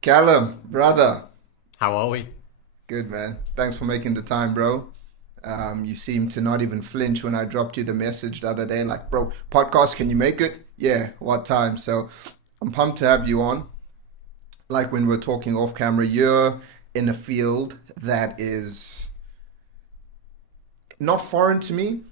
Callum, brother. How are we? Good, man. Thanks for making the time, bro. You seem to not even flinch when I dropped you the message the other day, like, bro, podcast, can you make it? Yeah, what time? So I'm pumped to have you on. Like when we're talking off camera, you're in a field that is not foreign to me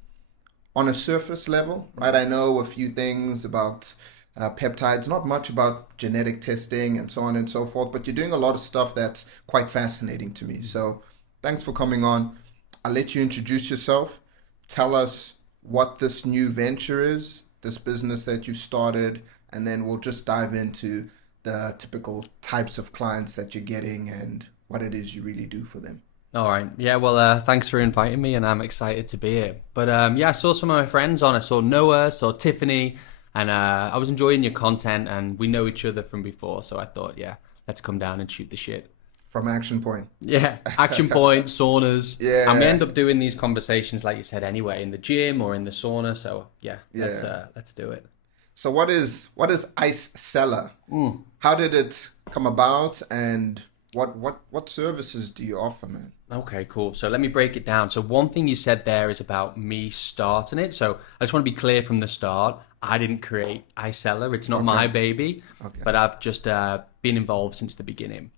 on a surface level, right? I know a few things about peptides, not much about genetic testing and so on and so forth, but you're doing a lot of stuff that's quite fascinating to me. So thanks for coming on. I'll let you introduce yourself. Tell us what this new venture is, this business that you started, and then we'll just dive into the typical types of clients that you're getting and what it is you really do for them. All right. Yeah, well, thanks for inviting me, and I'm excited to be here. But yeah, I saw some of my friends on. I saw Noah, saw Tiffany, and I was enjoying your content, and we know each other from before, so I thought, yeah, let's come down and shoot the shit. From Action Point. Yeah, action point, saunas, and we Yeah, end up doing these conversations, like you said, anyway, in the gym or in the sauna. So yeah, yeah. let's do it. So what is Icellare? Mm. How did it come about, and what services do you offer, man? Okay, cool. So let me break it down. So one thing you said there is about me starting it. So I just want to be clear from the start. I didn't create iCellar. It's not Okay, my baby, okay. but I've just been involved since the beginning.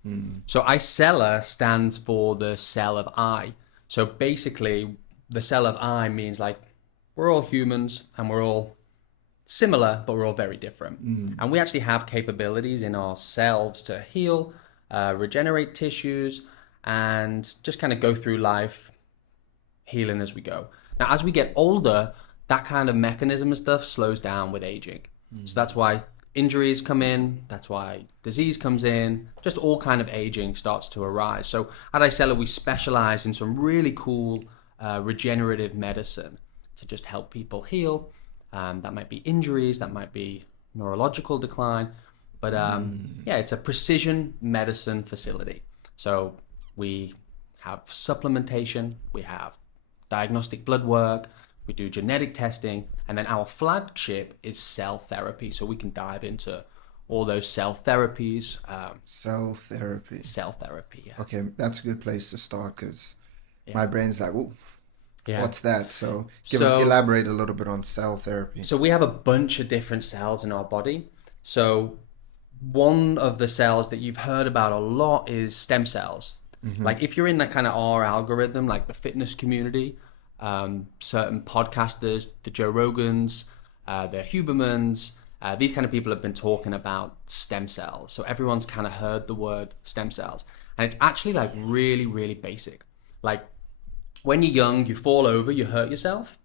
So iCellar stands for the cell of I. So basically, the cell of I means like we're all humans and we're all similar, but we're all very different. And we actually have capabilities in ourselves to heal, regenerate tissues, and just kind of go through life healing as we go. Now, as we get older, that kind of mechanism and stuff slows down with aging. So that's why injuries come in, that's why disease comes in, just all kind of aging starts to arise. So at Icellare, we specialize in some really cool regenerative medicine to just help people heal. That might be injuries, that might be neurological decline, but yeah, it's a precision medicine facility. So we have supplementation, we have diagnostic blood work, we do genetic testing, and then our flagship is cell therapy. So we can dive into all those cell therapies. Cell therapy. Cell therapy, yeah. Okay, that's a good place to start because Yeah. my brain's like, "Ooh, Yeah. what's that?" So give us So elaborate a little bit on cell therapy. so we have a bunch of different cells in our body. So one of the cells that you've heard about a lot is stem cells. Like if you're in that kind of R algorithm, like the fitness community, certain podcasters, the Joe Rogans, the Hubermans, these kind of people have been talking about stem cells. So everyone's kind of heard the word stem cells. And it's actually like really, really basic. Like when you're young, you fall over, you hurt yourself.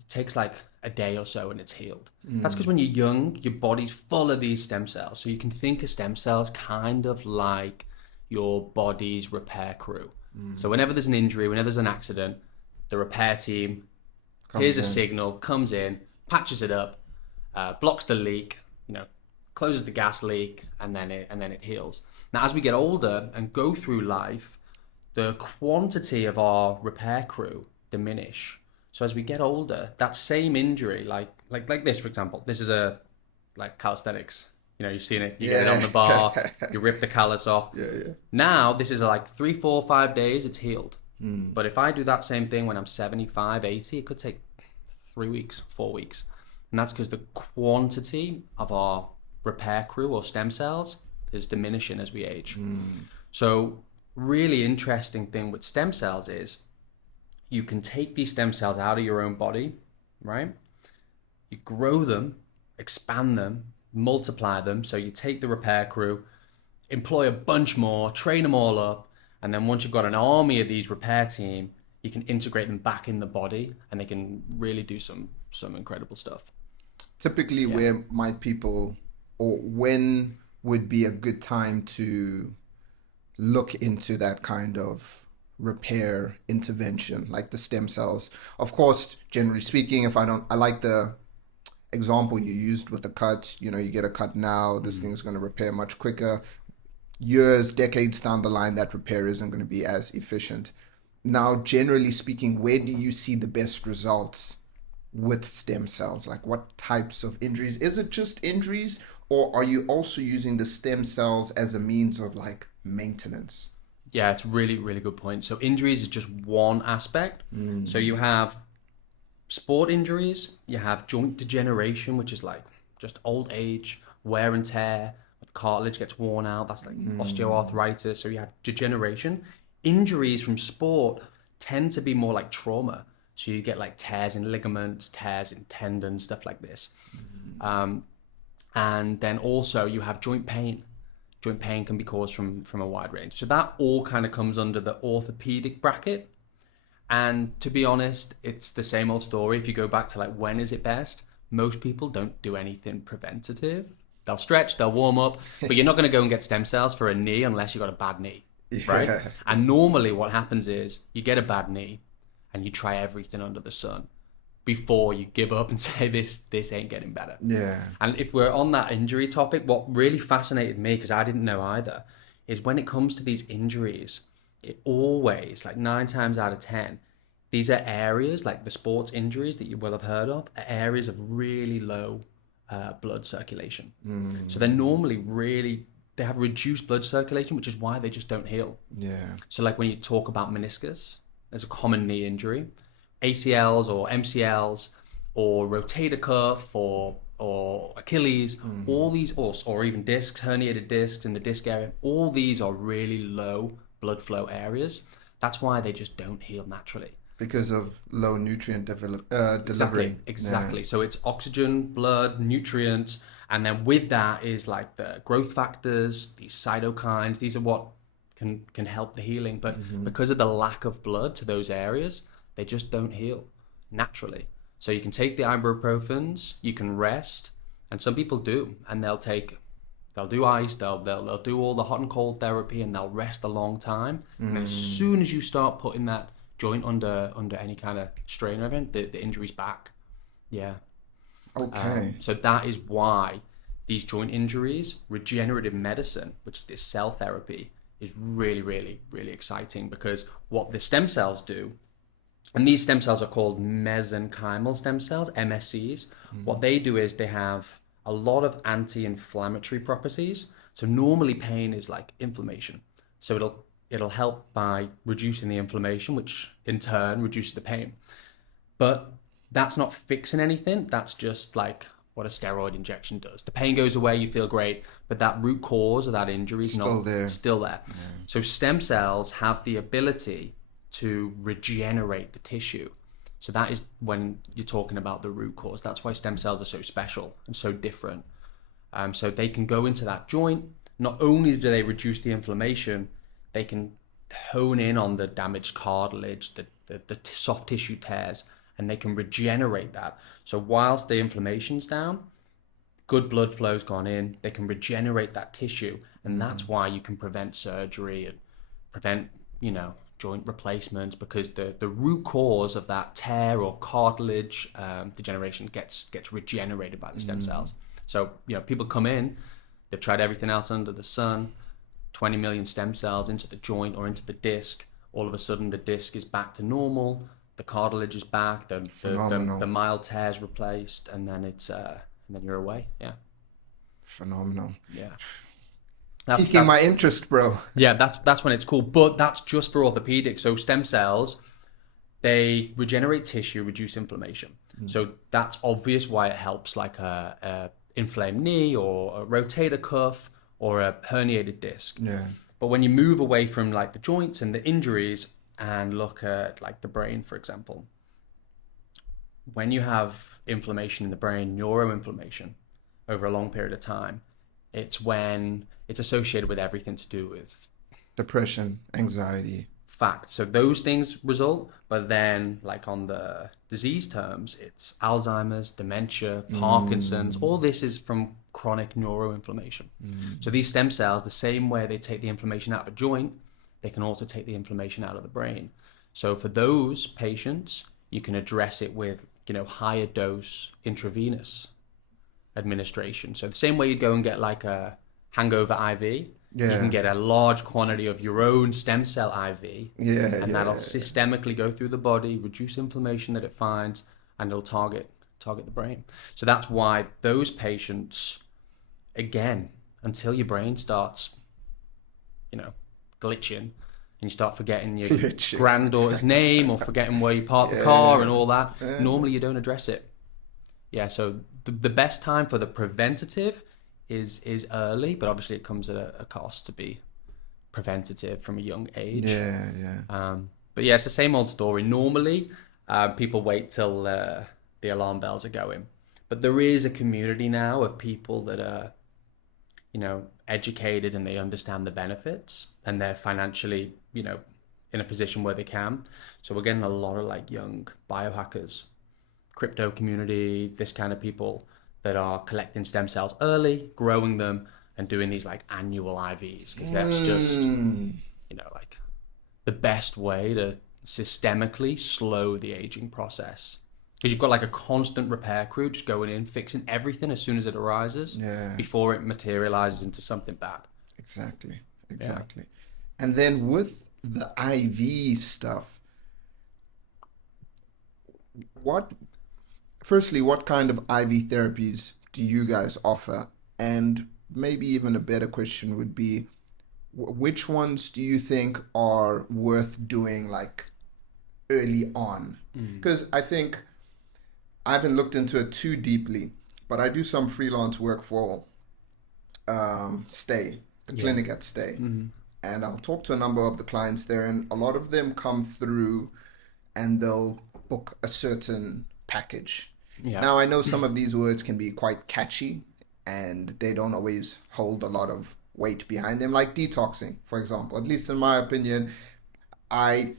It takes like a day or so and it's healed. That's because when you're young, your body's full of these stem cells. So you can think of stem cells kind of like your body's repair crew. So whenever there's an injury, whenever there's an accident, the repair team hears Comes a in. signal, comes in, patches it up, blocks the leak, closes the gas leak, and then it heals. Now, as we get older and go through life, the quantity of our repair crew diminish. So as we get older, that same injury, like this, for example, this is a like calisthenics. You've seen it. You get it on Yeah. the bar, you rip the callus off. Yeah, yeah. Now this is like 3, 4, 5 days, it's healed. But if I do that same thing when I'm 75, 80, it could take 3 weeks, 4 weeks. And that's because the quantity of our repair crew or stem cells is diminishing as we age. So really interesting thing with stem cells is you can take these stem cells out of your own body, right? You grow them, expand them, multiply them. So you take the repair crew, employ a bunch more, train them all up, and then once you've got an army of these repair team, you can integrate them back in the body, and they can really do some incredible stuff. Typically, Yeah. where might people, or when would be a good time to look into that kind of repair intervention, like the stem cells? Of course, generally speaking, if I don't, I like the example you used with the cut. You get a cut now, this thing is going to repair much quicker. Years, decades down the line, that repair isn't going to be as efficient. Now, generally speaking, where do you see the best results with stem cells? Like what types of injuries? Is it just injuries, Or are you also using the stem cells as a means of like maintenance? Yeah, it's a really, really good point. So injuries is just one aspect. So you have sport injuries, you have joint degeneration, which is like just old age, wear and tear, the cartilage gets worn out. That's like osteoarthritis. So you have degeneration. Injuries from sport tend to be more like trauma. So you get like tears in ligaments, tears in tendons, stuff like this. And then also you have joint pain. Joint pain can be caused from a wide range. So that all kind of comes under the orthopedic bracket. And to be honest, it's the same old story. If you go back to like when is it best, most people don't do anything preventative. They'll stretch, they'll warm up, but you're not going to go and get stem cells for a knee unless you've got a bad knee, right? Yeah. And normally what happens is you get a bad knee and you try everything under the sun before you give up and say this ain't getting better. Yeah. And if we're on that injury topic, what really fascinated me, because I didn't know either, is when it comes to these injuries, it always, like 9 times out of 10, these are areas, like the sports injuries that you will have heard of, are areas of really low blood circulation. So they're normally they have reduced blood circulation, which is why they just don't heal. Yeah. So like when you talk about meniscus, there's a common knee injury, ACLs or MCLs or rotator cuff or Achilles, all these, or even discs, herniated discs in the disc area, all these are really low blood flow areas. That's why they just don't heal naturally. Because of low nutrient delivery. Exactly. Yeah. So it's oxygen, blood, nutrients, and then with that is like the growth factors, these cytokines. These are what can help the healing. But because of the lack of blood to those areas, they just don't heal naturally. So you can take the ibuprofens, you can rest, and some people do, and they'll do ice, they'll do all the hot and cold therapy, and they'll rest a long time. And as soon as you start putting that joint under any kind of strain or event, the injury's back. Yeah. Okay. So that is why these joint injuries, regenerative medicine, which is this cell therapy, is really, really, really exciting, because what the stem cells do, and these stem cells are called mesenchymal stem cells, MSCs. What they do is they have a lot of anti-inflammatory properties. So normally pain is like inflammation. So it'll help by reducing the inflammation, which in turn reduces the pain. But that's not fixing anything. That's just like what a steroid injection does. The pain goes away, you feel great, but that root cause of that injury is still there. Yeah. So stem cells have the ability to regenerate the tissue. So that is when you're talking about the root cause. That's why stem cells are so special and so different. So they can go into that joint. Not only do they reduce the inflammation, they can hone in on the damaged cartilage, the soft tissue tears, and they can regenerate that. So whilst the inflammation's down, good blood flow's gone in, they can regenerate that tissue, and that's why you can prevent surgery and prevent, joint replacements, because the root cause of that tear or cartilage degeneration gets regenerated by the stem cells. So, people come in, they've tried everything else under the sun, 20 million stem cells into the joint or into the disc. All of a sudden, the disc is back to normal, the cartilage is back, the mild tear is replaced, and then and then you're away. Yeah. Phenomenal. Yeah. Piquing my interest, bro. Yeah, that's when it's cool. But that's just for orthopedics. So stem cells, they regenerate tissue, reduce inflammation. So that's obvious why it helps like a inflamed knee or a rotator cuff or a herniated disc. Yeah. But when you move away from like the joints and the injuries and look at like the brain, for example, when you have inflammation in the brain, neuroinflammation over a long period of time, it's when it's associated with everything to do with depression, anxiety. Fact. So those things result, but then like on the disease terms, it's Alzheimer's, dementia, Parkinson's, all this is from chronic neuroinflammation. So these stem cells, the same way they take the inflammation out of a joint, they can also take the inflammation out of the brain. So for those patients, you can address it with, higher dose intravenous administration. So the same way you go and get like a hangover IV, you can get a large quantity of your own stem cell IV, and that'll systemically go through the body, reduce inflammation that it finds, and it'll target the brain. So that's why those patients again, until your brain starts, you know, glitching and you start forgetting your granddaughter's name or forgetting where you parked the car and all that, normally you don't address it. Yeah, so the best time for the preventative is early, but obviously it comes at a cost to be preventative from a young age. But yeah, it's the same old story. Normally, people wait till the alarm bells are going. But there is a community now of people that are, you know, educated and they understand the benefits and they're financially, you know, in a position where they can. So we're getting a lot of like young biohackers, crypto community, this kind of people that are collecting stem cells early, growing them, and doing these like annual IVs because that's just, you know, like the best way to systemically slow the aging process. Because you've got like a constant repair crew just going in, fixing everything as soon as it arises before it materializes into something bad. Exactly. And then with the IV stuff, what kind of IV therapies do you guys offer? And maybe even a better question would be, which ones do you think are worth doing like early on? Because I think I haven't looked into it too deeply, but I do some freelance work for Stay, the clinic at Stay. And I'll talk to a number of the clients there, and a lot of them come through and they'll book a certain package. Now, I know some of these words can be quite catchy and they don't always hold a lot of weight behind them, like detoxing, for example. At least in my opinion, I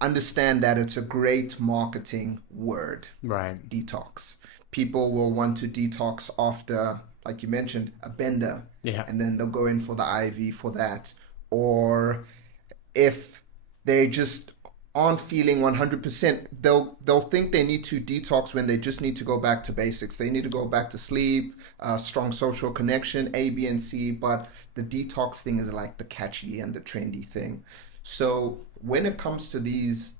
understand that it's a great marketing word. Right. Detox. People will want to detox after, like you mentioned, a bender. And then they'll go in for the IV for that. Or if they just aren't feeling 100%, they'll think they need to detox when they just need to go back to basics. They need to go back to sleep, strong social connection, A, B, and C. But the detox thing is like the catchy and the trendy thing. So when it comes to these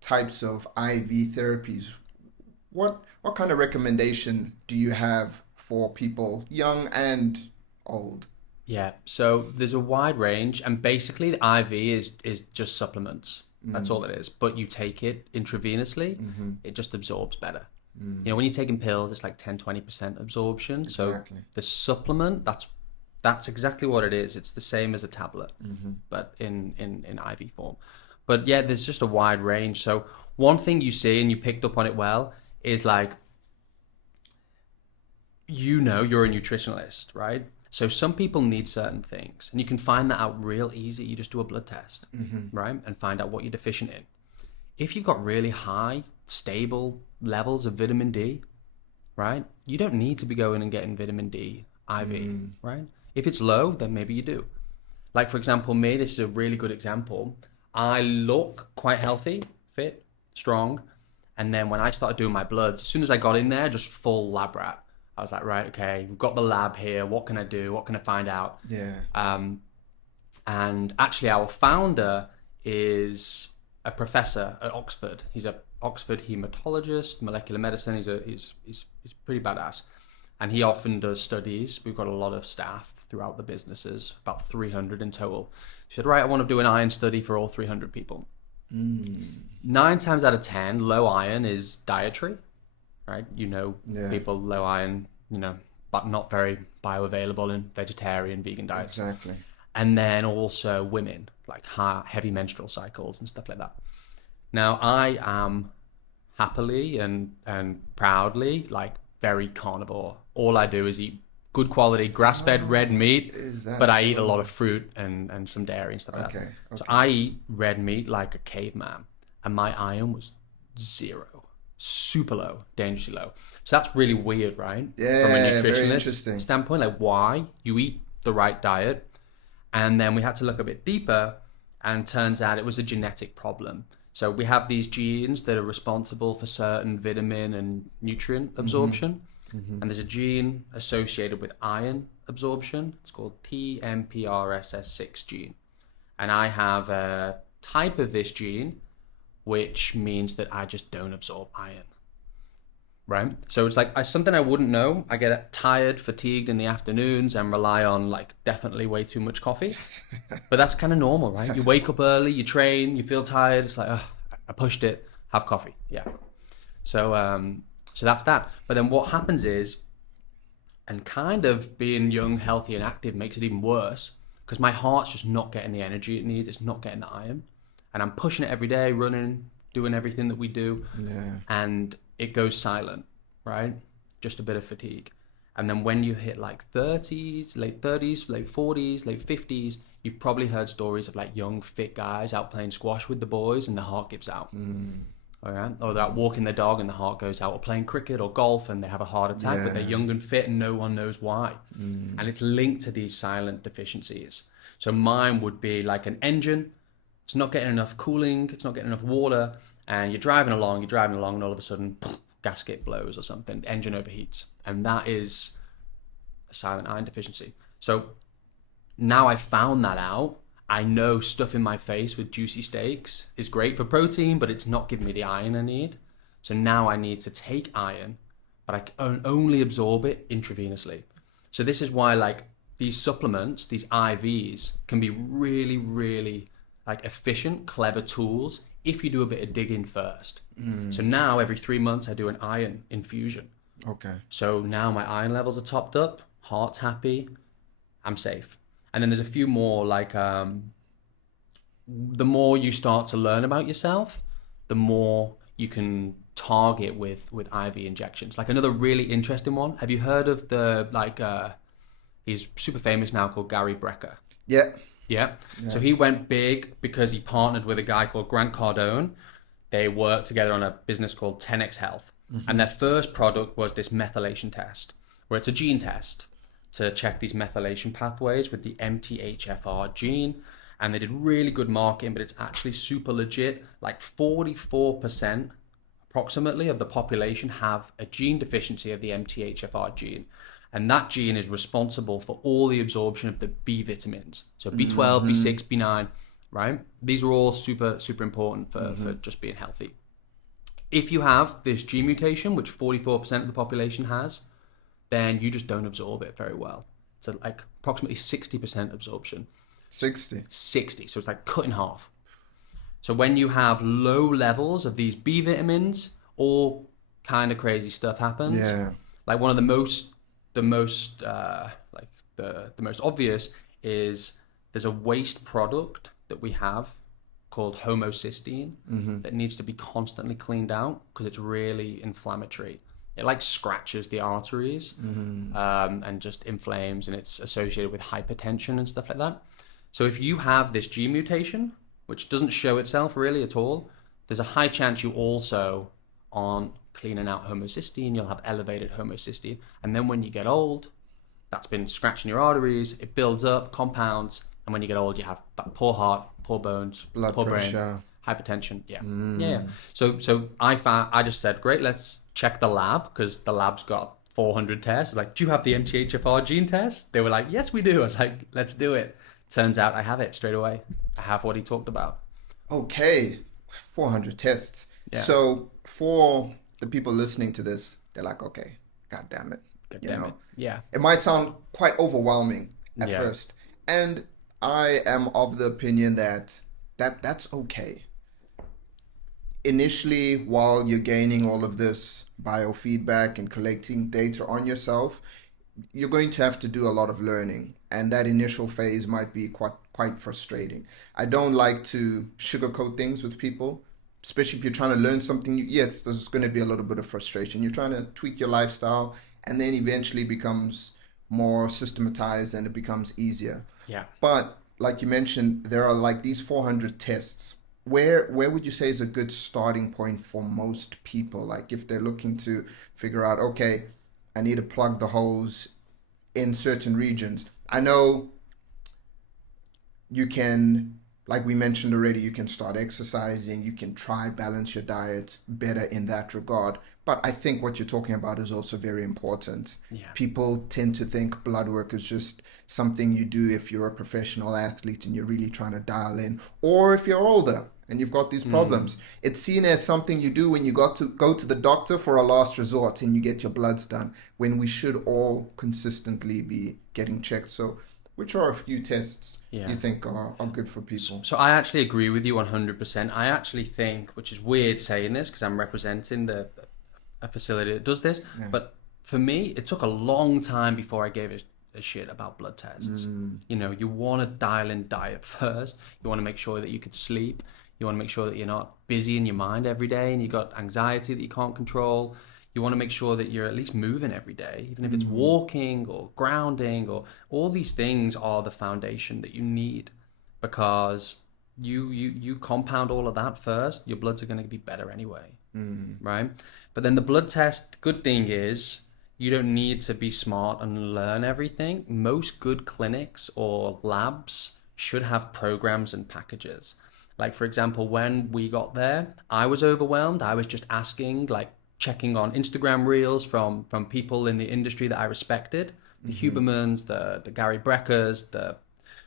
types of IV therapies, what kind of recommendation do you have for people young and old? Yeah, so there's a wide range, and basically the IV is just supplements. That's all it is. But you take it intravenously, it just absorbs better. You know, when you're taking pills, it's like 10-20% absorption. Exactly. So the supplement, that's exactly what it is. It's the same as a tablet, but in IV form. But yeah, there's just a wide range. So one thing you see, and you picked up on it well, is like, you know, you're a nutritionalist, right? So some people need certain things, and you can find that out real easy. You just do a blood test, right? And find out what you're deficient in. If you've got really high, stable levels of vitamin D, right? You don't need to be going and getting vitamin D IV, right? If it's low, then maybe you do. Like, for example, me, this is a really good example. I look quite healthy, fit, strong. And then when I started doing my bloods, as soon as I got in there, just full lab rat. I was like, right, okay, we've got the lab here. What can I do? What can I find out? And actually, our founder is a professor at Oxford. He's a Oxford hematologist, molecular medicine. He's pretty badass. And he often does studies. We've got a lot of staff throughout the businesses, about 300 in total. He said, right, I want to do an iron study for all 300 people. 9 times out of 10, low iron is dietary. Right, you know, people low iron, you know, but not very bioavailable in vegetarian, vegan diets. Exactly. And then also women, like heavy menstrual cycles and stuff like that. Now, I am happily and proudly like very carnivore. All I do is eat good quality grass-fed red meat, but I eat a lot of fruit and some dairy and stuff like that. So I eat red meat like a caveman, and my iron was 0. Super low, dangerously low. So that's really weird, right? Yeah, from a very nutritionist standpoint, like why you eat the right diet. And then we had to look a bit deeper, and turns out it was a genetic problem. So we have these genes that are responsible for certain vitamin and nutrient absorption. And there's a gene associated with iron absorption. It's called TMPRSS6 gene. And I have a type of this gene which means that I just don't absorb iron. right? So it's like something I wouldn't know. I get tired, fatigued in the afternoons and rely on like definitely way too much coffee. But that's kind of normal, right? You wake up early, you train, you feel tired. It's like, oh, I pushed it, have coffee. Yeah. So that's that. But then what happens is, and kind of being young, healthy, and active makes it even worse because my heart's just not getting the energy it needs. It's not getting the iron. And I'm pushing it every day, running, doing everything that we do. Yeah. And it goes silent, right? Just a bit of fatigue. And then when you hit like 30s, late 30s, late 40s, late 50s, you've probably heard stories of like young, fit guys out playing squash with the boys and the heart gives out. All right? Or they're out walking their dog and the heart goes out, or playing cricket or golf and they have a heart attack, but they're young and fit and no one knows why. And it's linked to these silent deficiencies. So mine would be like an engine. It's not getting enough cooling, it's not getting enough water, and you're driving along, and all of a sudden, gasket blows or something, the engine overheats. And that is a silent iron deficiency. So now I've found that out. I know stuff in my face with juicy steaks is great for protein, but it's not giving me the iron I need. So now I need to take iron, but I can only absorb it intravenously. So this is why like these supplements, these IVs, can be really, really like efficient, clever tools if you do a bit of digging first. So now every 3 months I do an iron infusion. Okay. So now my iron levels are topped up, heart's happy, I'm safe. And then there's a few more like the more you start to learn about yourself, the more you can target with IV injections. Like another really interesting one. Have you heard of the like he's super famous now called Gary Brecker? Yeah. Yeah. So he went big because he partnered with a guy called Grant Cardone. They worked together on a business called 10x Health. And their first product was this methylation test, where it's a gene test to check these methylation pathways with the MTHFR gene. And they did really good marketing, but it's actually super legit. Like 44% approximately of the population have a gene deficiency of the MTHFR gene. And that gene is responsible for all the absorption of the B vitamins. So B12, B6, B9, right? These are all super, super important for just being healthy. If you have this gene mutation, which 44% of the population has, then you just don't absorb it very well. It's like approximately 60% absorption. 60. 60. So it's like cut in half. So when you have low levels of these B vitamins, all kind of crazy stuff happens. Yeah. Like one of the most obvious is there's a waste product that we have called homocysteine that needs to be constantly cleaned out because it's really inflammatory. It like scratches the arteries and just inflames, and it's associated with hypertension and stuff like that. So if you have this gene mutation, which doesn't show itself really at all, there's a high chance you also aren't cleaning out homocysteine. You'll have elevated homocysteine. And then when you get old, that's been scratching your arteries, it builds up, compounds, and when you get old, you have poor heart, poor bones, Blood poor pressure. brain, hypertension. Yeah. So I just said, great, let's check the lab, because the lab's got 400 tests. Like, do you have the MTHFR gene test? They were like, yes, we do. I was like, let's do it. Turns out I have it straight away. I have what he talked about. Okay. 400 tests. Yeah. So for the people listening to this, they're like, okay, God damn it. God damn it. Yeah. It might sound quite overwhelming at Yeah. first. And I am of the opinion that that's okay. Initially, while you're gaining all of this biofeedback and collecting data on yourself, you're going to have to do a lot of learning. And that initial phase might be quite frustrating. I don't like to sugarcoat things with people, especially if you're trying to learn something new. Yes, there's going to be a little bit of frustration. You're trying to tweak your lifestyle, and then eventually becomes more systematized and it becomes easier. Yeah. But like you mentioned, there are like these 400 tests. Where would you say is a good starting point for most people? Like if they're looking to figure out, okay, I need to plug the holes in certain regions. I know you can like we mentioned already, you can start exercising, you can try balance your diet better in that regard. But I think what you're talking about is also very important. Yeah. People tend to think blood work is just something you do if you're a professional athlete and you're really trying to dial in, or if you're older and you've got these problems. It's seen as something you do when you got to go to the doctor for a last resort and you get your bloods done, when we should all consistently be getting checked. So which are a few tests you think are good for people? So I actually agree with you 100%. I actually think, which is weird saying this because I'm representing a facility that does this, but for me, it took a long time before I gave a shit about blood tests. You know, you want to dial in diet first. You want to make sure that you could sleep. You want to make sure that you're not busy in your mind every day and you got anxiety that you can't control. You want to make sure that you're at least moving every day, even if it's walking or grounding, or all these things are the foundation that you need, because you compound all of that first, your bloods are going to be better anyway, right? But then the blood test, good thing is you don't need to be smart and learn everything. Most good clinics or labs should have programs and packages. Like, for example, when we got there, I was overwhelmed. I was just asking, like, checking on Instagram reels from people in the industry that I respected, the Hubermans, the Gary Breckers, the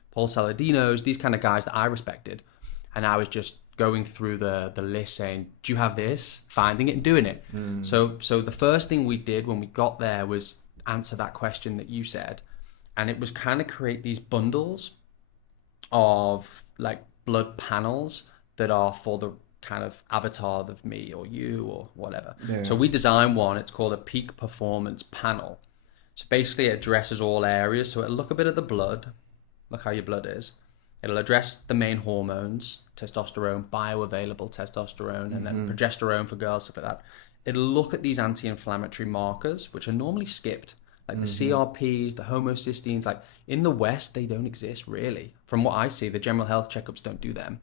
Paul Saladinos, these kind of guys that I respected. And I was just going through the list saying, do you have this? Finding it and doing it. So the first thing we did when we got there was answer that question that you said. And it was kind of create these bundles of like blood panels that are for the kind of avatar of me or you or whatever. So we designed one. It's called a peak performance panel. So basically it addresses all areas. So it'll look a bit at the blood, look how your blood is. It'll address the main hormones, testosterone, bioavailable testosterone, and then progesterone for girls, stuff like that. It'll look at these anti-inflammatory markers, which are normally skipped, like the CRPs, the homocysteines. Like in the West, they don't exist really. From what I see, the general health checkups don't do them.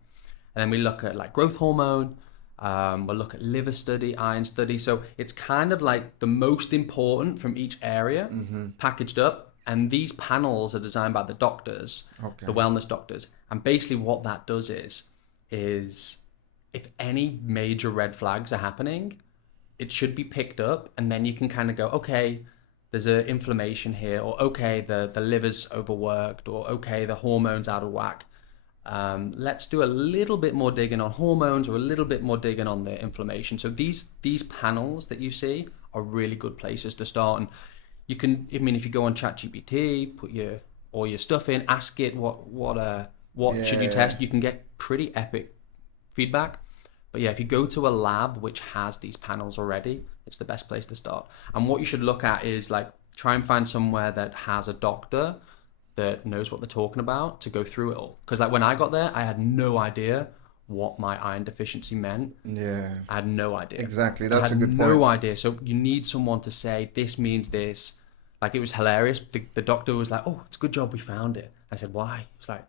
And then we look at like growth hormone, we'll look at liver study, iron study. So it's kind of like the most important from each area packaged up. And these panels are designed by the doctors, the wellness doctors. And basically what that does is if any major red flags are happening, it should be picked up. And then you can kind of go, okay, there's an inflammation here, or okay, the liver's overworked, or okay, the hormone's out of whack. Let's do a little bit more digging on hormones, or a little bit more digging on the inflammation. So these panels that you see are really good places to start. And you can, I mean, if you go on ChatGPT, put all your stuff in, ask it what should you test, you can get pretty epic feedback. But yeah, if you go to a lab which has these panels already, it's the best place to start. And what you should look at is like try and find somewhere that has a doctor that knows what they're talking about to go through it all. Because like when I got there, I had no idea what my iron deficiency meant. I had no idea. Exactly, that's a good point. No idea. So you need someone to say, this means this. Like it was hilarious. The doctor was like, oh, it's a good job we found it. I said, why? It's like,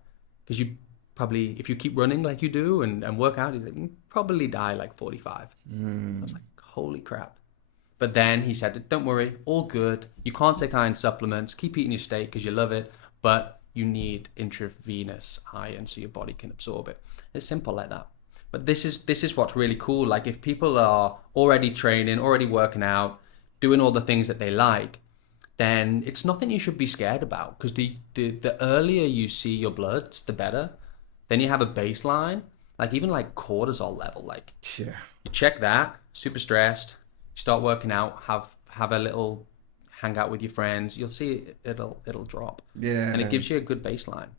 because you probably, if you keep running like you do and work out, he's like, you probably die like 45. I was like, holy crap. But then he said, don't worry, all good. You can't take iron supplements. Keep eating your steak because you love it. But you need intravenous iron so your body can absorb it. It's simple like that. But this is what's really cool. Like if people are already training, already working out, doing all the things that they like, then it's nothing you should be scared about, because the earlier you see your bloods, the better. Then you have a baseline, like even like cortisol level, like you check that, super stressed, you start working out, have a little hang out with your friends, you'll see it'll drop. And it gives you a good baseline.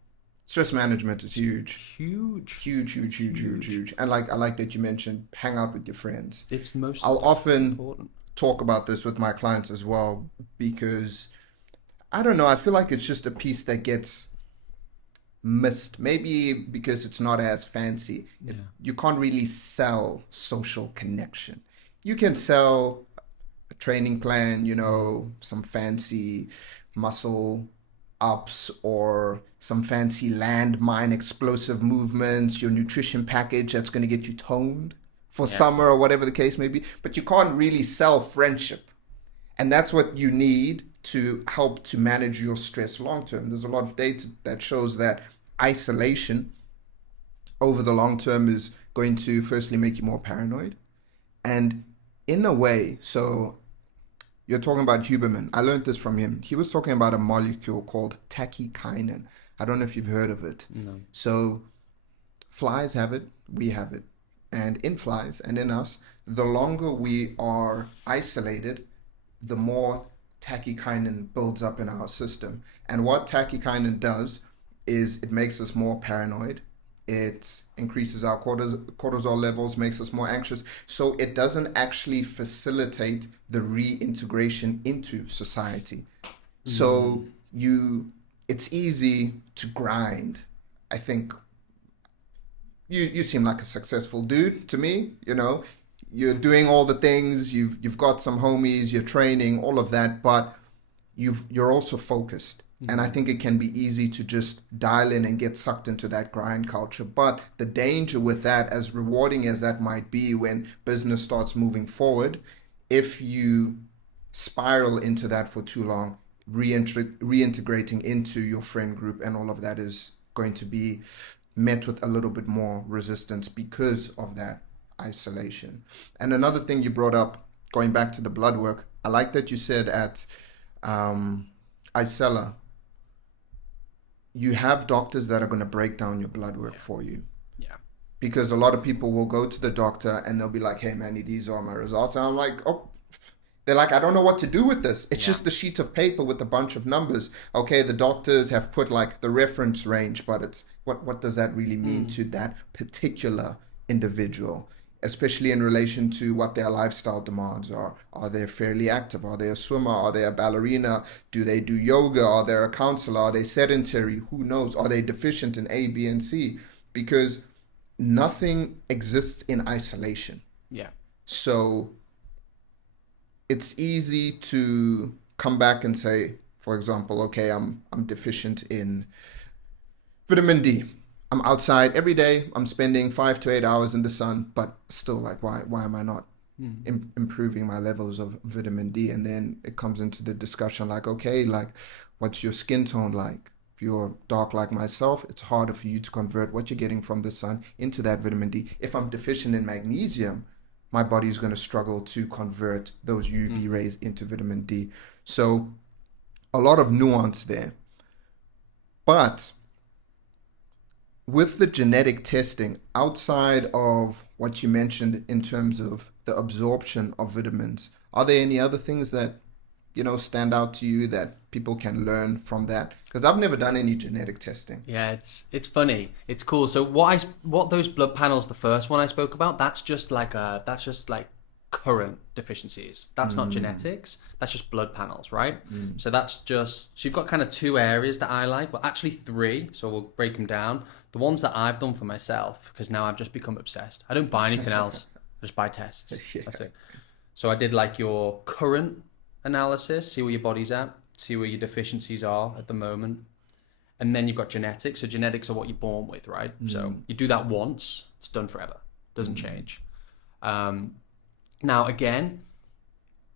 Stress management is huge. Huge. And like I like that you mentioned hang out with your friends. It's the most I'll often important. Talk about this with my clients as well, because I don't know, I feel like it's just a piece that gets missed, maybe because it's not as fancy. You can't really sell social connection. You can sell a training plan, you know, some fancy muscle ups or some fancy landmine explosive movements, your nutrition package that's going to get you toned for summer or whatever the case may be. But you can't really sell friendship. And that's what you need to help to manage your stress long term. There's a lot of data that shows that isolation over the long term is going to firstly make you more paranoid. And in a way, so you're talking about Huberman. I learned this from him. He was talking about a molecule called tachykinin. I don't know if you've heard of it. No. So flies have it, we have it. And in flies and in us, the longer we are isolated, the more tachykinin builds up in our system. And what tachykinin does is it makes us more paranoid. It increases our cortisol levels, makes us more anxious. So it doesn't actually facilitate the reintegration into society. So it's easy to grind. I think you seem like a successful dude to me. You're doing all the things. You've got some homies. You're training, all of that, but you're also focused. And I think it can be easy to just dial in and get sucked into that grind culture. But the danger with that, as rewarding as that might be when business starts moving forward, if you spiral into that for too long, reintegrating into your friend group and all of that is going to be met with a little bit more resistance because of that isolation. And another thing you brought up, going back to the blood work, I like that you said at Icellare, you have doctors that are going to break down your blood work for you. Yeah. Because a lot of people will go to the doctor and they'll be like, hey, Manny, these are my results. And I'm like, oh, they're like, I don't know what to do with this. It's just a sheet of paper with a bunch of numbers. Okay, the doctors have put like the reference range, but it's what does that really mean to that particular individual? Especially in relation to what their lifestyle demands are. Are they fairly active? Are they a swimmer? Are they a ballerina? Do they do yoga? Are they a counselor? Are they sedentary? Who knows? Are they deficient in A, B, and C? Because nothing exists in isolation. Yeah. So it's easy to come back and say, for example, okay, I'm deficient in vitamin D. I'm outside every day. I'm spending 5 to 8 hours in the sun, but still, like, why am I not improving my levels of vitamin D? And then it comes into the discussion, like, okay, like, what's your skin tone like? If you're dark like myself, it's harder for you to convert what you're getting from the sun into that vitamin D. If I'm deficient in magnesium, my body is going to struggle to convert those UV rays into vitamin D. So a lot of nuance there. But with the genetic testing, outside of what you mentioned in terms of the absorption of vitamins, are there any other things that, stand out to you that people can learn from that? Because I've never done any genetic testing. Yeah, it's funny. It's cool. So what those blood panels, the first one I spoke about, that's just like current deficiencies. That's not genetics. That's just blood panels, right? So you've got kind of 2 areas that I like. Well, actually 3. So we'll break them down. The ones that I've done for myself, because now I've just become obsessed. I don't buy anything else. I just buy tests. Yeah. That's it. So I did like your current analysis, see where your body's at, see where your deficiencies are at the moment. And then you've got genetics. So genetics are what you're born with, right? So you do that once, it's done forever. Doesn't change. Now, again,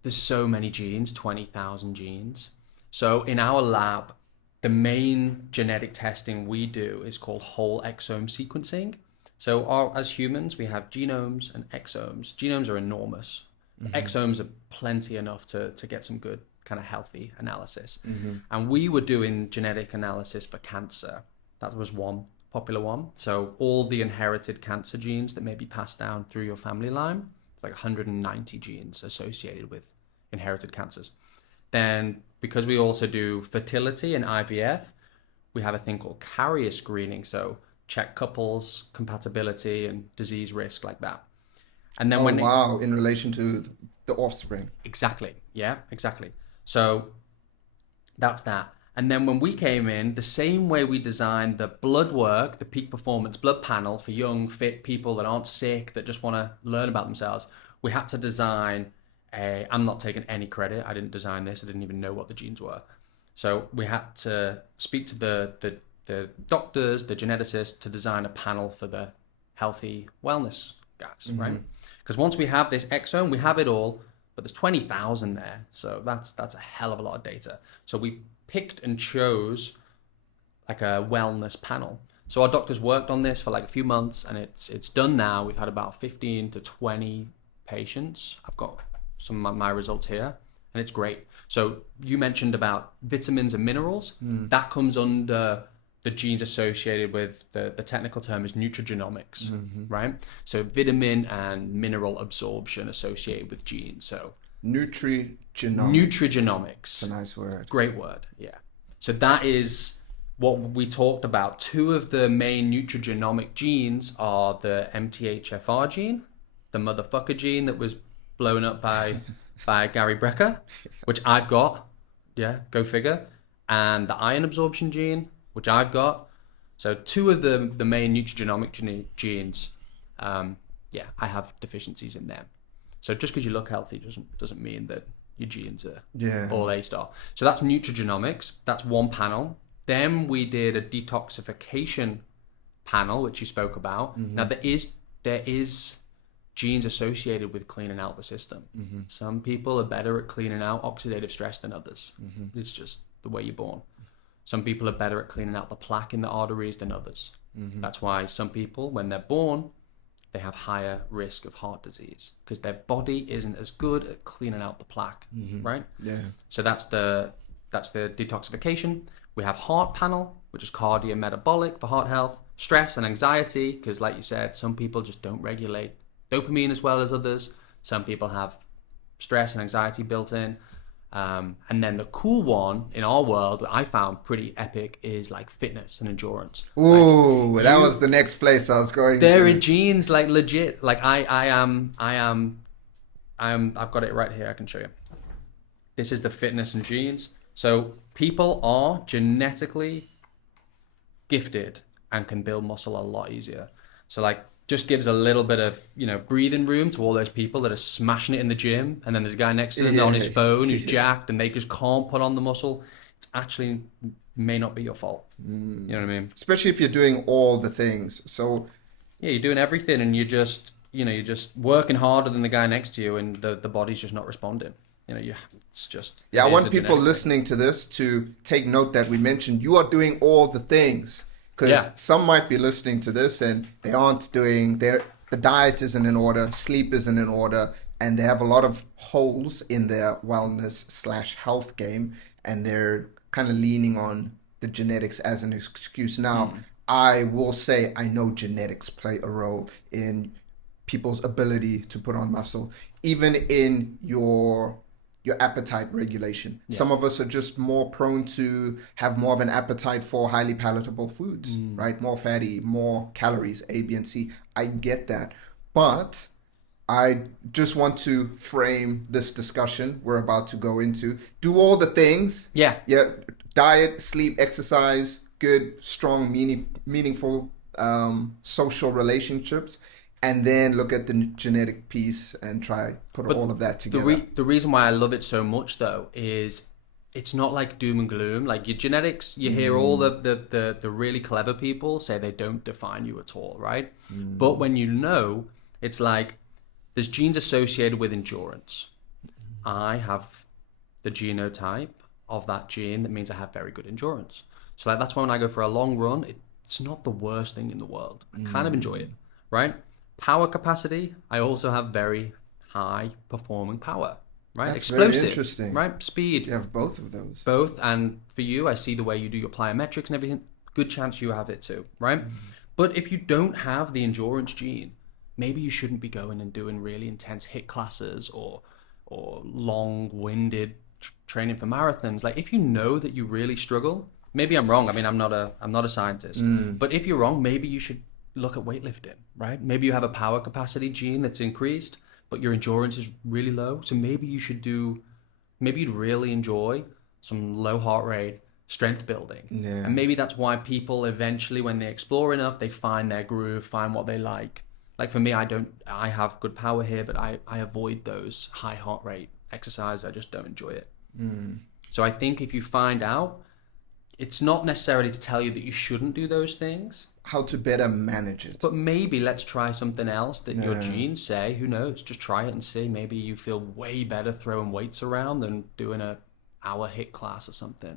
there's so many genes, 20,000 genes. So in our lab, the main genetic testing we do is called whole exome sequencing. So as humans, we have genomes and exomes. Genomes are enormous. Exomes are plenty enough to get some good kind of healthy analysis. And we were doing genetic analysis for cancer. That was one popular one. So all the inherited cancer genes that may be passed down through your family line, it's like 190 genes associated with inherited cancers. Then, because we also do fertility and IVF, we have a thing called carrier screening. So check couples, compatibility, and disease risk like that. And then in relation to the offspring. Exactly. Yeah, exactly. So that's that. And then when we came in, the same way we designed the blood work, the peak performance blood panel for young, fit people that aren't sick, that just want to learn about themselves, we had to design I'm not taking any credit. I didn't design this. I didn't even know what the genes were. So we had to speak to the doctors, the geneticists, to design a panel for the healthy wellness guys, right? Because once we have this exome, we have it all, but there's 20,000 there. So that's a hell of a lot of data. So we picked and chose like a wellness panel. So our doctors worked on this for like a few months, and it's done now. We've had about 15 to 20 patients. I've got some of my results here, and it's great. So you mentioned about vitamins and minerals. That comes under the genes associated with the technical term is nutrigenomics, right? So vitamin and mineral absorption associated with genes. So nutrigenomics. It's a nice word. Great word, yeah. So that is what we talked about. Two of the main nutrigenomic genes are the MTHFR gene, the motherfucker gene that was blown up by Gary Brecker, which I've got. Yeah, go figure. And the iron absorption gene, which I've got. So two of the main nutrigenomic genes, I have deficiencies in them. So just because you look healthy doesn't mean that your genes are all A-star. So that's nutrigenomics. That's one panel. Then we did a detoxification panel, which you spoke about. Now there is genes associated with cleaning out the system. Some people are better at cleaning out oxidative stress than others. It's just the way you're born. Some people are better at cleaning out the plaque in the arteries than others. That's why some people, when they're born, they have higher risk of heart disease because their body isn't as good at cleaning out the plaque, right? Yeah. So that's the detoxification. We have heart panel, which is cardiometabolic for heart health, stress and anxiety, because like you said, some people just don't regulate dopamine as well as others. Some people have stress and anxiety built in. And then the cool one in our world that I found pretty epic is like fitness and endurance. Ooh, that was the next place I was going to. There are genes like legit. Like I've got it right here. I can show you. This is the fitness and genes. So people are genetically gifted and can build muscle a lot easier. So like just gives a little bit of, breathing room to all those people that are smashing it in the gym. And then there's a guy next to them on his phone who's jacked and they just can't put on the muscle. It's actually may not be your fault. You know what I mean? Especially if you're doing all the things. So yeah, you're doing everything and you're just working harder than the guy next to you and the body's just not responding. It's just... Yeah, I want people listening to this to take note that we mentioned you are doing all the things. Because some might be listening to this and they aren't doing the diet isn't in order, sleep isn't in order, and they have a lot of holes in their wellness/health game, and they're kind of leaning on the genetics as an excuse. Now, I will say I know genetics play a role in people's ability to put on muscle, even in your appetite regulation. Yeah. Some of us are just more prone to have more of an appetite for highly palatable foods, right? More fatty, more calories, A, B, and C. I get that. But I just want to frame this discussion we're about to go into. Do all the things. Yeah. Diet, sleep, exercise, good, strong, meaningful social relationships. And then look at the genetic piece and try put all of that together. The reason why I love it so much, though, is it's not like doom and gloom. Like your genetics, you hear all the really clever people say they don't define you at all, right? But when it's like there's genes associated with endurance. I have the genotype of that gene that means I have very good endurance. So that's why when I go for a long run, it's not the worst thing in the world. I kind of enjoy it, right? Power capacity, I also have very high performing power, right? That's explosive, very interesting. Right? Speed. You have both of those. Both, and for you, I see the way you do your plyometrics and everything. Good chance you have it too, right? But if you don't have the endurance gene, maybe you shouldn't be going and doing really intense HIIT classes or long-winded training for marathons. Like if you know that you really struggle, maybe I'm wrong. I mean, I'm not a scientist, but if you're wrong, maybe you should look at weightlifting, right? Maybe you have a power capacity gene that's increased, but your endurance is really low. So maybe you'd really enjoy some low heart rate strength building. Yeah. And maybe that's why people eventually, when they explore enough, they find their groove, find what they like. Like for me, I have good power here, but I avoid those high heart rate exercises. I just don't enjoy it. So I think if you find out, it's not necessarily to tell you that you shouldn't do those things. How to better manage it. But maybe let's try something else that your genes say. Who knows? Just try it and see. Maybe you feel way better throwing weights around than doing an hour HIIT class or something.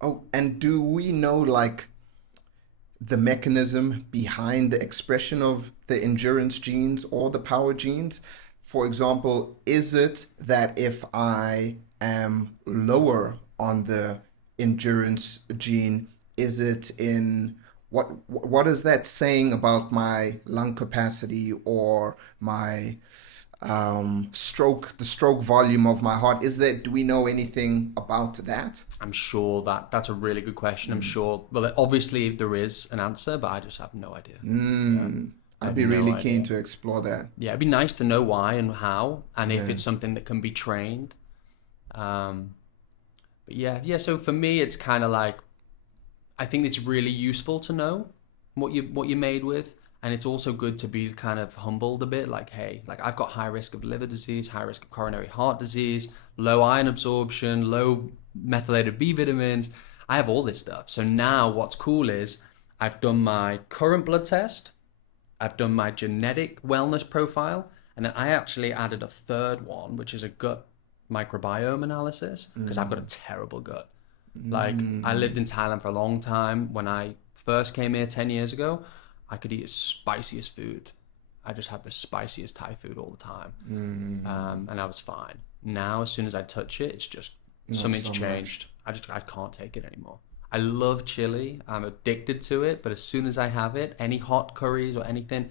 Oh, and do we know, like, the mechanism behind the expression of the endurance genes or the power genes? For example, is it that if I am lower on the endurance gene, is it in what is that saying about my lung capacity or my the stroke volume of my heart? Is there, do we know anything about that? I'm sure that's a really good question. I'm sure, well, obviously there is an answer, but I just have no idea. Yeah, I I'd have be no really keen idea. to explore that. Yeah, it'd be nice to know why and how, and if Yeah. it's something that can be trained. Um, but yeah. So for me, it's kind of like I think it's really useful to know what you're made with, and it's also good to be kind of humbled a bit. Like, hey, like I've got high risk of liver disease, high risk of coronary heart disease, low iron absorption, low methylated B vitamins. I have all this stuff. So now what's cool is I've done my current blood test, I've done my genetic wellness profile, and then I actually added a third one, which is a gut microbiome analysis because I've got a terrible gut. Like I lived in Thailand for a long time. When I first came here 10 years ago, I could eat as spiciest food. I just had the spiciest Thai food all the time. And I was fine. Now, as soon as I touch it, it's just Not something's so much. changed. I can't take it anymore. I love chili. I'm addicted to it. But as soon as I have it, any hot curries or anything,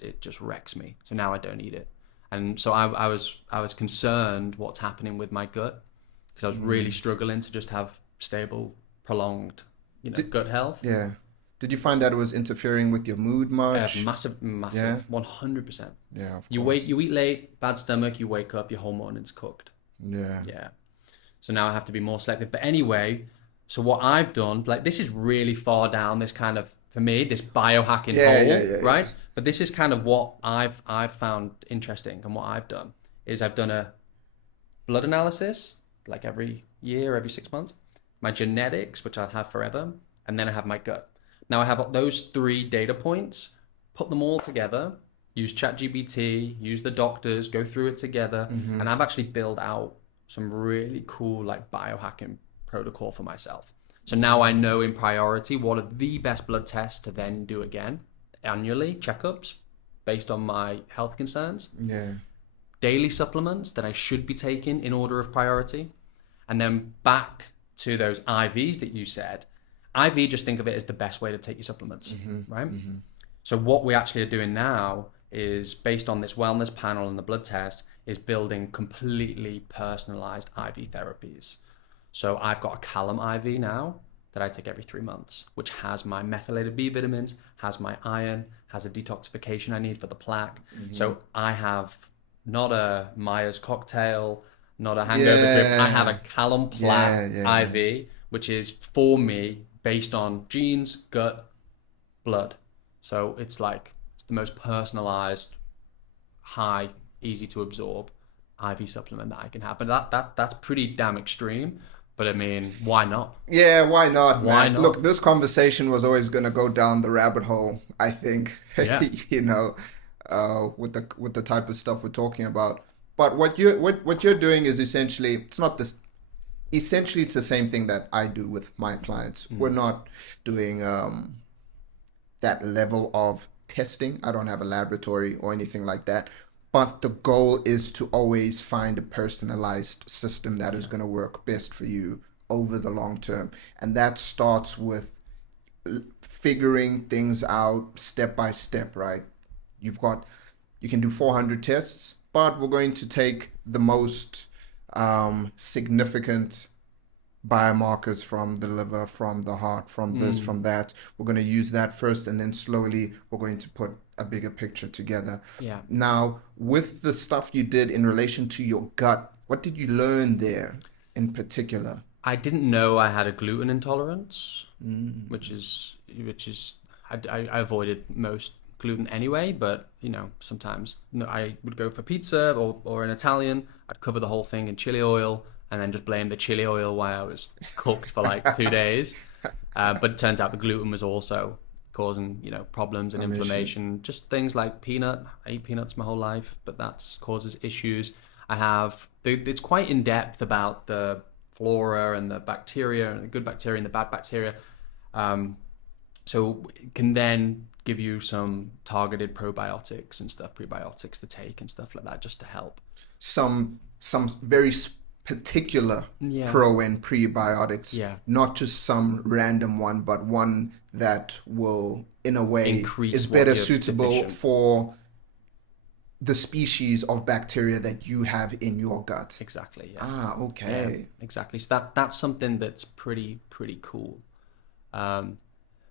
it just wrecks me. So now I don't eat it. And so I was concerned what's happening with my gut because I was really struggling to just have stable, prolonged, Did, gut health. yeah. Did you find that it was interfering with your mood much? Massive, Yeah. massive, 100%. Yeah, of You wait, course. you eat late, bad stomach, you wake up, your whole morning's cooked. Yeah. Yeah. So now I have to be more selective. But anyway, so what I've done, like this is really far down this kind of, for me, this biohacking hole, Yeah. right? But this is kind of what I've found interesting, and what I've done is I've done a blood analysis like every year, every 6 months, my genetics, which I'll have forever, and then I have my gut. Now I have those three data points, put them all together, use ChatGPT, use the doctors, go through it together, and I've actually built out some really cool like biohacking protocol for myself. So now I know in priority what are the best blood tests to then do again annually, checkups based on my health concerns, Yeah. daily supplements that I should be taking in order of priority, and then back to those IVs that you said. IV, just think of it as the best way to take your supplements, right? So what we actually are doing now is based on this wellness panel and the blood test is building completely personalized IV therapies. So I've got a Callum IV now that I take every 3 months, which has my methylated B vitamins, has my iron, has a detoxification I need for the plaque. So I have not a Myers cocktail, not a hangover drip. I have a Yeah. Callum Plaque Yeah. IV, which is for me based on genes, gut, blood. So it's like it's the most personalized, high, easy to absorb IV supplement that I can have. But that's pretty damn extreme. But I mean, why not? Yeah, why not, Why man? Look, not? this conversation was always going to go down the rabbit hole, I think, Yeah. you know, with the type of stuff we're talking about. But what you're doing is essentially it's not this essentially it's the same thing that I do with my clients. We're not doing that level of testing. I don't have a laboratory or anything like that. But the goal is to always find a personalized system that is going to work best for you over the long term. And that starts with figuring things out step by step, right? You've got, you can do 400 tests, but we're going to take the most significant biomarkers from the liver, from the heart, from this, from that. We're going to use that first, and then slowly we're going to put a bigger picture together. Yeah. Now, with the stuff you did in relation to your gut, what did you learn there in particular? I didn't know I had a gluten intolerance, which is I avoided most gluten anyway. But sometimes I would go for pizza or an Italian. I'd cover the whole thing in chili oil and then just blame the chili oil while I was cooked for like 2 days. But it turns out the gluten was also causing problems and Some issues. inflammation. Just things like peanut. I eat peanuts my whole life, but that causes issues. It's quite in depth about the flora and the bacteria and the good bacteria and the bad bacteria. So it can then give you some targeted probiotics and stuff, prebiotics to take and stuff like that, just to help. Some very particular Yeah. pro and prebiotics, Yeah. not just some random one, but one that will, in a way, is Increase what better you're suitable deficient. for the species of bacteria that you have in your gut. Exactly. Yeah. Ah, Yeah. okay. Exactly. So that's something that's pretty cool. Um,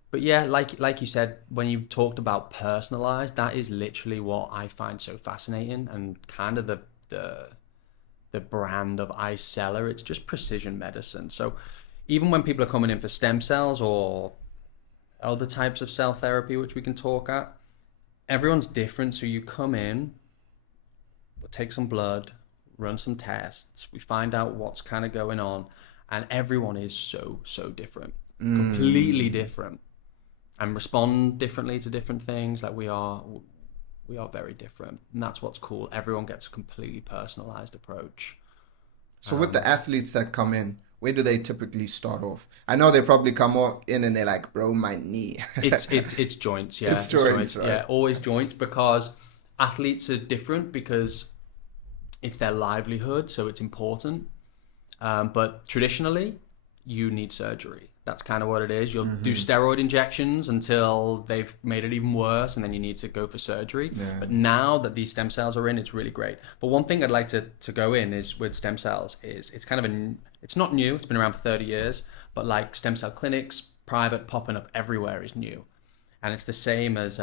but yeah, like you said, when you talked about personalized, that is literally what I find so fascinating and kind of the the brand of Icellare. It's just precision medicine. So even when people are coming in for stem cells or other types of cell therapy, which we can talk at, everyone's different. So you come in, we'll take some blood, run some tests, we find out what's kind of going on, and everyone is so different, completely different, and respond differently to different things. Like we are very different, and that's what's cool. Everyone gets a completely personalized approach. So with the athletes that come in, where do they typically start off? I know they probably come in and they're like, bro, my knee. It's joints, yeah. It's joints, right? Yeah, always joints, because athletes are different because it's their livelihood, so it's important. But traditionally, you need surgery. That's kind of what it is. You'll do steroid injections until they've made it even worse, and then you need to go for surgery. Yeah. But now that these stem cells are in, it's really great. But one thing I'd like to go in is with stem cells is it's kind of it's not new. It's been around for 30 years, but like stem cell clinics, private, popping up everywhere is new. And it's the same as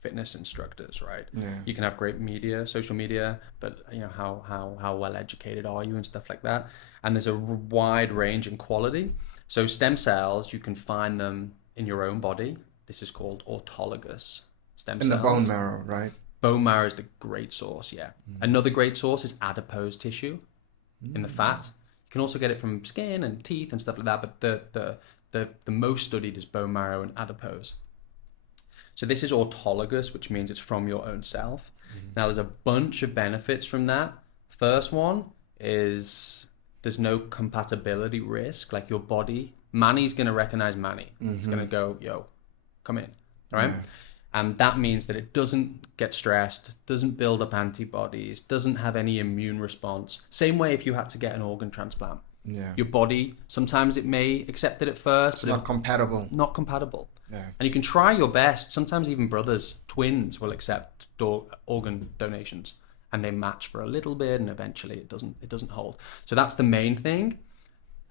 fitness instructors, right? Yeah. You can have great media, social media, but you know how well educated are you and stuff like that. And there's a wide range in quality. So stem cells, you can find them in your own body. This is called autologous stem In cells. the bone marrow, right? Bone marrow is the great source, yeah. Another great source is adipose tissue in the fat. You can also get it from skin and teeth and stuff like that, but the most studied is bone marrow and adipose. So this is autologous, which means it's from your own self. Now there's a bunch of benefits from that. First one is there's no compatibility risk. Like your body, Manny's going to recognize Manny. It's going to go, yo, come in, all right? Yeah. And that means that it doesn't get stressed, doesn't build up antibodies, doesn't have any immune response. Same way if you had to get an organ transplant. Yeah. Your body, sometimes it may accept it at first, but not compatible. Not compatible. Yeah. And you can try your best. Sometimes even brothers, twins will accept organ donations, and they match for a little bit, and eventually it doesn't hold. So that's the main thing.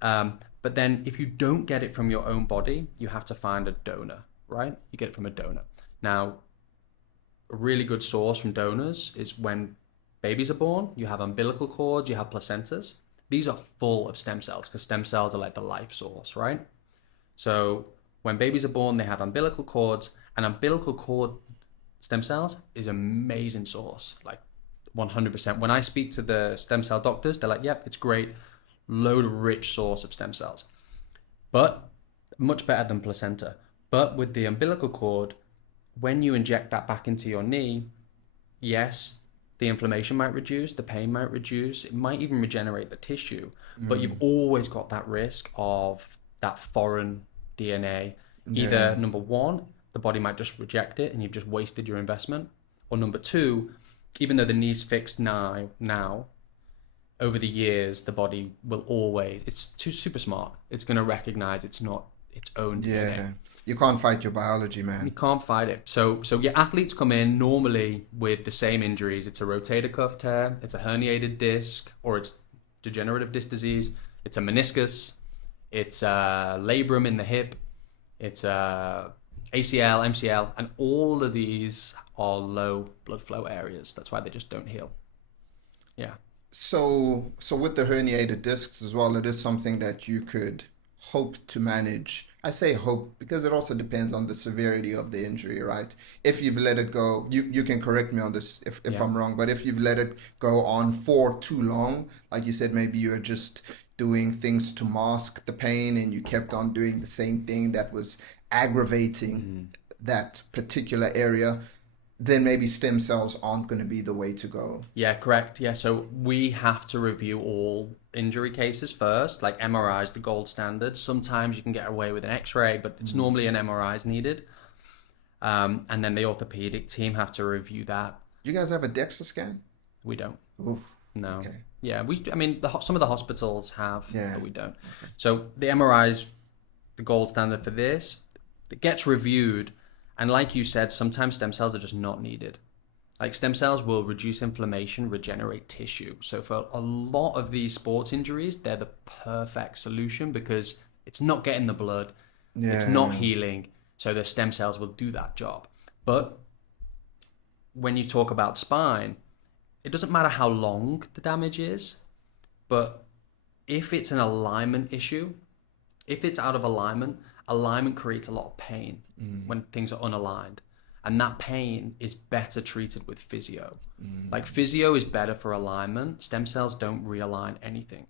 But then if you don't get it from your own body, you have to find a donor, right? You get it from a donor. Now, a really good source from donors is when babies are born, you have umbilical cords, you have placentas. These are full of stem cells because stem cells are like the life source, right? So when babies are born, they have umbilical cords, and umbilical cord stem cells is an amazing source, like 100%. When I speak to the stem cell doctors, they're like, yep, it's great, load of rich source of stem cells, but much better than placenta. But with the umbilical cord, when you inject that back into your knee, yes, the inflammation might reduce, the pain might reduce, it might even regenerate the tissue, but you've always got that risk of that foreign DNA. Either number one, the body might just reject it and you've just wasted your investment, or number two, even though the knee's fixed now, over the years, the body will always, it's too super smart. It's going to recognize it's not its own DNA. You can't fight your biology, man. You can't fight it. So yeah, athletes come in normally with the same injuries. It's a rotator cuff tear, it's a herniated disc, or it's degenerative disc disease. It's a meniscus, it's a labrum in the hip, it's a ACL, MCL, and all of these are low blood flow areas. That's why they just don't heal. Yeah. So with the herniated discs as well, it is something that you could hope to manage. I say hope because it also depends on the severity of the injury, right? If you've let it go, you can correct me on this if I'm wrong, but if you've let it go on for too long, like you said, maybe you're just doing things to mask the pain and you kept on doing the same thing that was aggravating that particular area, then maybe stem cells aren't going to be the way to go. Yeah, correct. Yeah, so we have to review all injury cases first. Like MRI is the gold standard. Sometimes you can get away with an X-ray, but it's normally an MRI is needed. And then the orthopedic team have to review that. Do you guys have a DEXA scan? We don't. Oof. No. Okay. Yeah, I mean, some of the hospitals have, Yeah. but we don't. Okay. So the MRI is the gold standard for this. It gets reviewed, and like you said, sometimes stem cells are just not needed. Like stem cells will reduce inflammation, regenerate tissue. So for a lot of these sports injuries, they're the perfect solution because it's not getting the blood, it's not healing. So the stem cells will do that job. But when you talk about spine, it doesn't matter how long the damage is, but if it's an alignment issue, if it's out of alignment, alignment creates a lot of pain when things are unaligned. And that pain is better treated with physio. Like physio is better for alignment. Stem cells don't realign anything.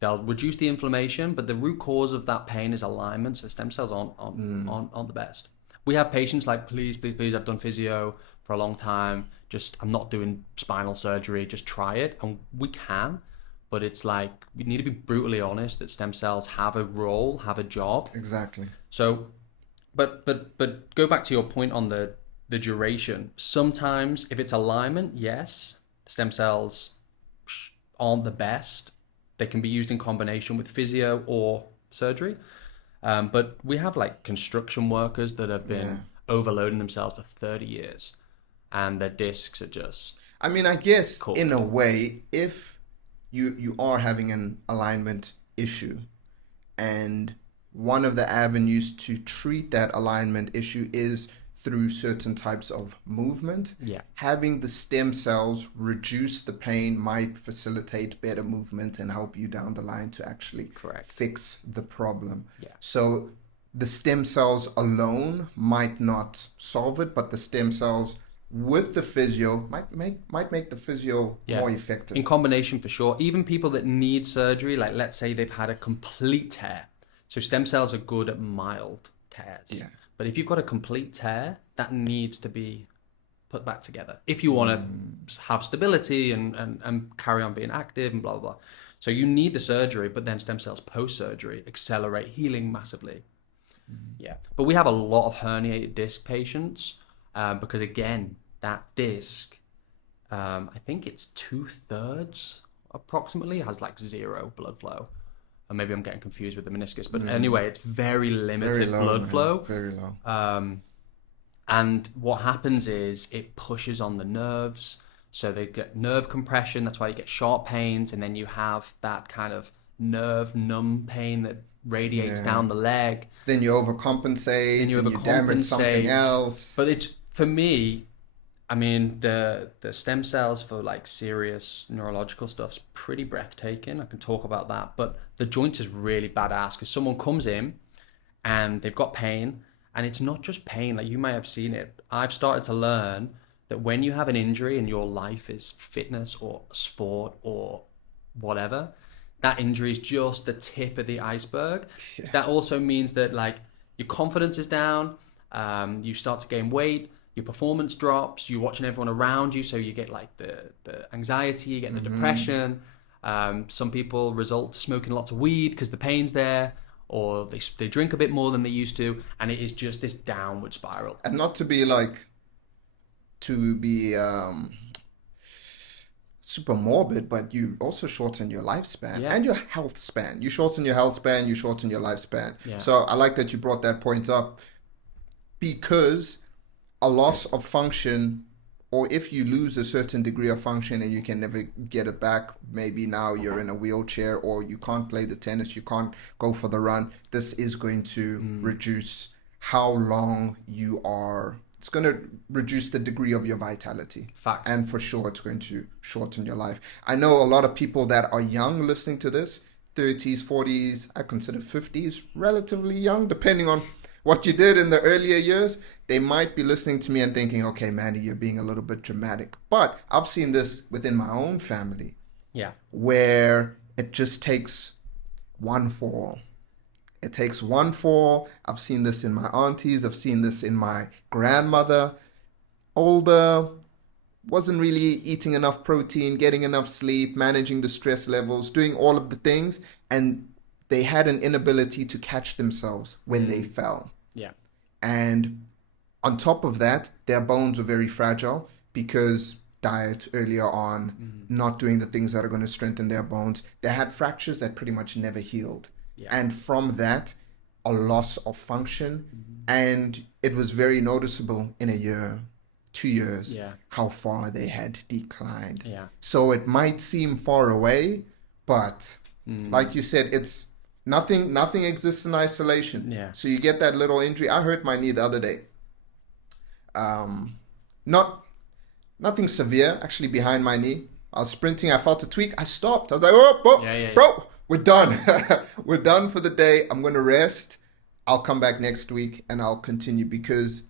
They'll reduce the inflammation, but the root cause of that pain is alignment. So stem cells aren't the best. We have patients like, please, I've done physio for a long time. I'm not doing spinal surgery. Just try it. And we can, but it's like, we need to be brutally honest that stem cells have a role, have a job. Exactly. So, but go back to your point on the duration. Sometimes if it's alignment, yes, stem cells aren't the best. They can be used in combination with physio or surgery. But we have like construction workers that have been overloading themselves for 30 years and their discs are just... I mean, I guess cool. In a way, if you are having an alignment issue and one of the avenues to treat that alignment issue is through certain types of movement, having the stem cells reduce the pain might facilitate better movement and help you down the line to actually fix the problem. So the stem cells alone might not solve it, but the stem cells with the physio might make the physio more effective. In combination, for sure. Even people that need surgery, like let's say they've had a complete tear. So stem cells are good at mild tears. Yeah. But if you've got a complete tear, that needs to be put back together if you want to have stability and carry on being active and blah, blah, blah. So you need the surgery, but then stem cells post-surgery accelerate healing massively. Yeah. But we have a lot of herniated disc patients because, again, that disc, I think it's 2/3 approximately, has like zero blood flow. Or maybe I'm getting confused with the meniscus, but anyway, it's very limited blood flow. Very low. And what happens is it pushes on the nerves. So they get nerve compression. That's why you get sharp pains. And then you have that kind of nerve numb pain that radiates down the leg. Then you overcompensate and you damage something else. But it's, for me, I mean, the stem cells for like serious neurological stuff's pretty breathtaking. I can talk about that. But the joint is really badass because someone comes in and they've got pain, and it's not just pain. Like you may have seen it. I've started to learn that when you have an injury and your life is fitness or sport or whatever, that injury is just the tip of the iceberg. Yeah. That also means that like your confidence is down, you start to gain weight, your performance drops, you're watching everyone around you, so you get like the anxiety, you get the depression. Some people result to smoking lots of weed because the pain's there, or they drink a bit more than they used to, and it is just this downward spiral. And not to be super morbid, but you also shorten your lifespan and your health span. You shorten your health span, you shorten your lifespan. Yeah. So I like that you brought that point up, because a loss of function, or if you lose a certain degree of function and you can never get it back, maybe now you're in a wheelchair or you can't play the tennis, you can't go for the run, this is going to reduce how long you are. It's going to reduce the degree of your vitality. Facts. And for sure, it's going to shorten your life. I know a lot of people that are young listening to this, 30s, 40s, I consider 50s relatively young, depending on what you did in the earlier years. They might be listening to me and thinking, okay, Manny, you're being a little bit dramatic. But I've seen this within my own family. Yeah. Where it just takes one fall. It takes one fall. I've seen this in my aunties. I've seen this in my grandmother. older, wasn't really eating enough protein, getting enough sleep, managing the stress levels, doing all of the things, and they had an inability to catch themselves when they fell. Yeah. And on top of that, their bones were very fragile because diet earlier on, not doing the things that are going to strengthen their bones. They had fractures that pretty much never healed. Yeah. And from that, a loss of function. And it was very noticeable in a year, 2 years, Yeah. how far they had declined. Yeah. So it might seem far away, but like you said, it's nothing exists in isolation. Yeah. So you get that little injury. I hurt my knee the other day. Not nothing severe, actually, behind my knee. I was sprinting. I felt a tweak. I stopped. I was like, oh, Yeah. bro, we're done. We're done for the day. I'm going to rest. I'll come back next week and I'll continue because,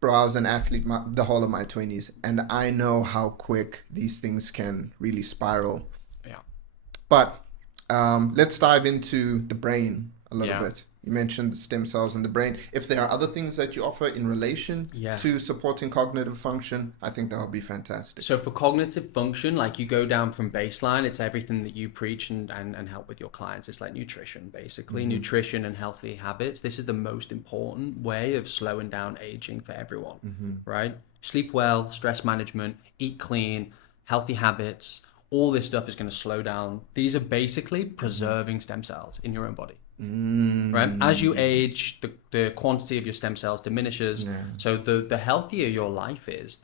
bro, I was an athlete the whole of my 20s. And I know how quick these things can really spiral. Yeah. But let's dive into the brain a little Yeah. bit. You mentioned the stem cells in the brain. If there are other things that you offer in relation to supporting cognitive function, I think that would be fantastic. So for cognitive function, like you go down from baseline, it's everything that you preach and help with your clients. It's like nutrition, basically. Nutrition and healthy habits. This is the most important way of slowing down aging for everyone, right? Sleep well, stress management, eat clean, healthy habits. All this stuff is going to slow down. These are basically preserving stem cells in your own body. Right? As you age, the quantity of your stem cells diminishes. So the healthier your life is,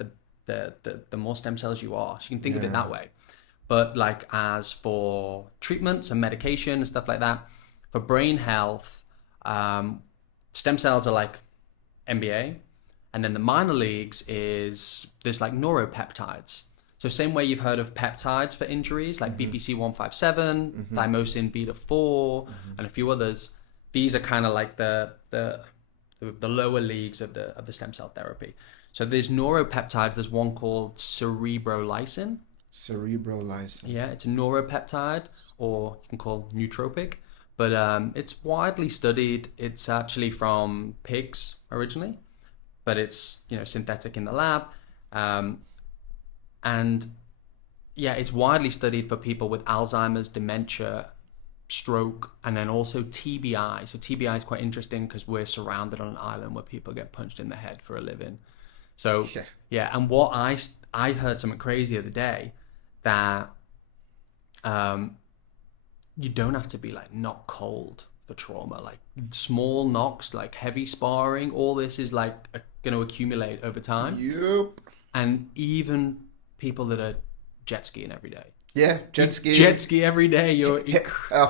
the more stem cells you are. So you can think of it that way. But like as for treatments and medication and stuff like that, for brain health, stem cells are like NBA, and then the minor leagues is there's like neuropeptides. So same way you've heard of peptides for injuries, like BPC 157, thymosin beta 4, and a few others. These are kind of like the lower leagues of the stem cell therapy. So there's neuropeptides. There's one called cerebrolysin. Cerebrolysin. Yeah, it's a neuropeptide, or you can call nootropic. But it's widely studied. It's actually from pigs originally, but it's synthetic in the lab. And yeah, it's widely studied for people with Alzheimer's, dementia, stroke, and then also TBI. So TBI is quite interesting because we're surrounded on an island where people get punched in the head for a living. So yeah, and what I heard something crazy the other day that you don't have to be like knocked cold for trauma. Like small knocks, like heavy sparring, all this is like going to accumulate over time. Yep. And even people that are jet skiing every day. Yeah, jet ski every day. You're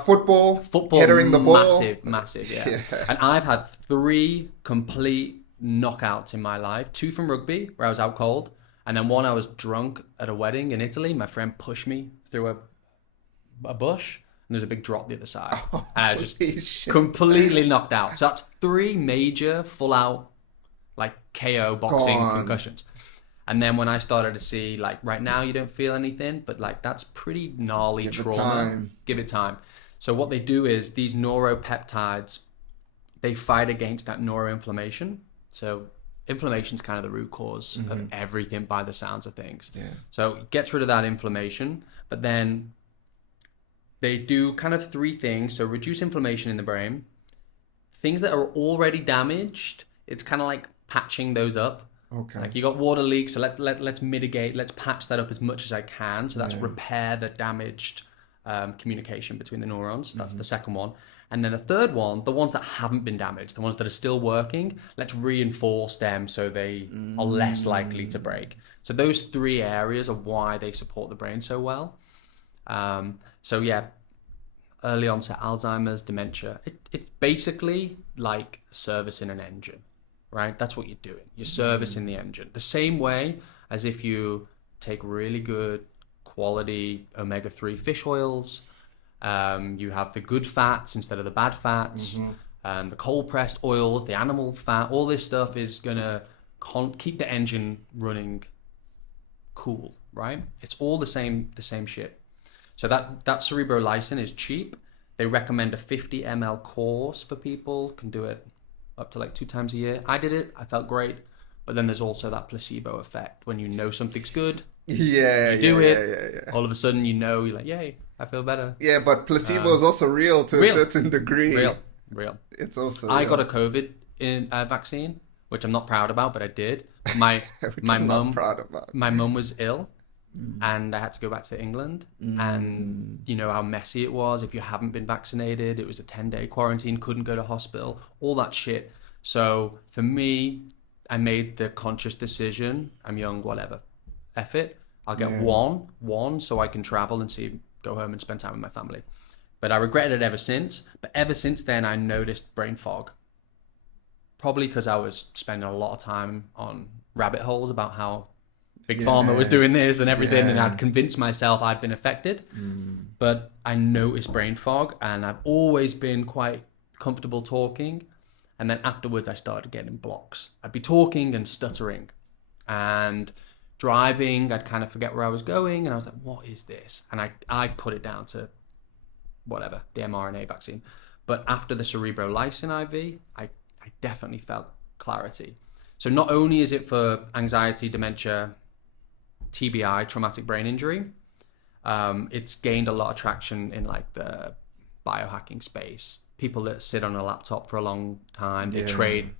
football, headering the ball. Massive, yeah. And I've had 3 complete knockouts in my life. 2 from rugby, where I was out cold, and then 1 I was drunk at a wedding in Italy. My friend pushed me through a bush, and there's a big drop the other side. And I was just completely knocked out. So that's 3 major full-out, like KO boxing concussions. And then when I started to see, like, right now you don't feel anything, but like that's pretty gnarly trauma. Give it time. So what they do is these neuropeptides, they fight against that neuroinflammation. So inflammation is kind of the root cause of everything by the sounds of things. Yeah. So it gets rid of that inflammation, but then they do kind of 3 things. So reduce inflammation in the brain. Things that are already damaged, it's kind of like patching those up. Okay. Like you got water leaks, so let's mitigate, let's patch that up as much as I can. So that's repair the damaged communication between the neurons. That's the second one. And then the third one, the ones that haven't been damaged, the ones that are still working, let's reinforce them so they are less likely to break. So those 3 areas are why they support the brain so well. So yeah, early onset Alzheimer's, dementia, it's basically like servicing an engine. Right? That's what you're doing. You're servicing the engine. The same way as if you take really good quality omega-3 fish oils, you have the good fats instead of the bad fats, the cold-pressed oils, the animal fat, all this stuff is going to keep the engine running cool, right? It's all the same shit. So that cerebrolysin is cheap. They recommend a 50 ml course for people. Can do it up to like 2 times a year. I did it. I felt great. But then there's also that placebo effect when you know something's good, Yeah, you do yeah, it, yeah, yeah, yeah. all of a sudden you're like, yay, I feel better. Yeah, but placebo is also real to a Real, certain degree. real, real. It's also I got real, a COVID vaccine, which I'm not proud about, but I did. But my which my I'm not mum proud about. my mum was ill, and I had to go back to England. And Mm. you know how messy it was if you haven't been vaccinated. It was a 10-day quarantine, couldn't go to hospital, all that shit. So for me, I made the conscious decision. I'm young, whatever. F it. I'll get Yeah. one, so I can travel and go home and spend time with my family. But I regretted it ever since. But ever since then, I noticed brain fog. Probably because I was spending a lot of time on rabbit holes about how Big Pharma was Yeah. doing this and everything, and Yeah. I'd convinced myself I'd been affected. But I noticed brain fog, and I've always been quite comfortable talking. And then afterwards, I started getting blocks. I'd be talking and stuttering, and driving, I'd kind of forget where I was going, and I was like, what is this? And I put it down to whatever, the mRNA vaccine. But after the cerebrolysin IV, I definitely felt clarity. So not only is it for anxiety, dementia, TBI, traumatic brain injury, it's gained a lot of traction in like the biohacking space. People that sit on a laptop for a long time, they trade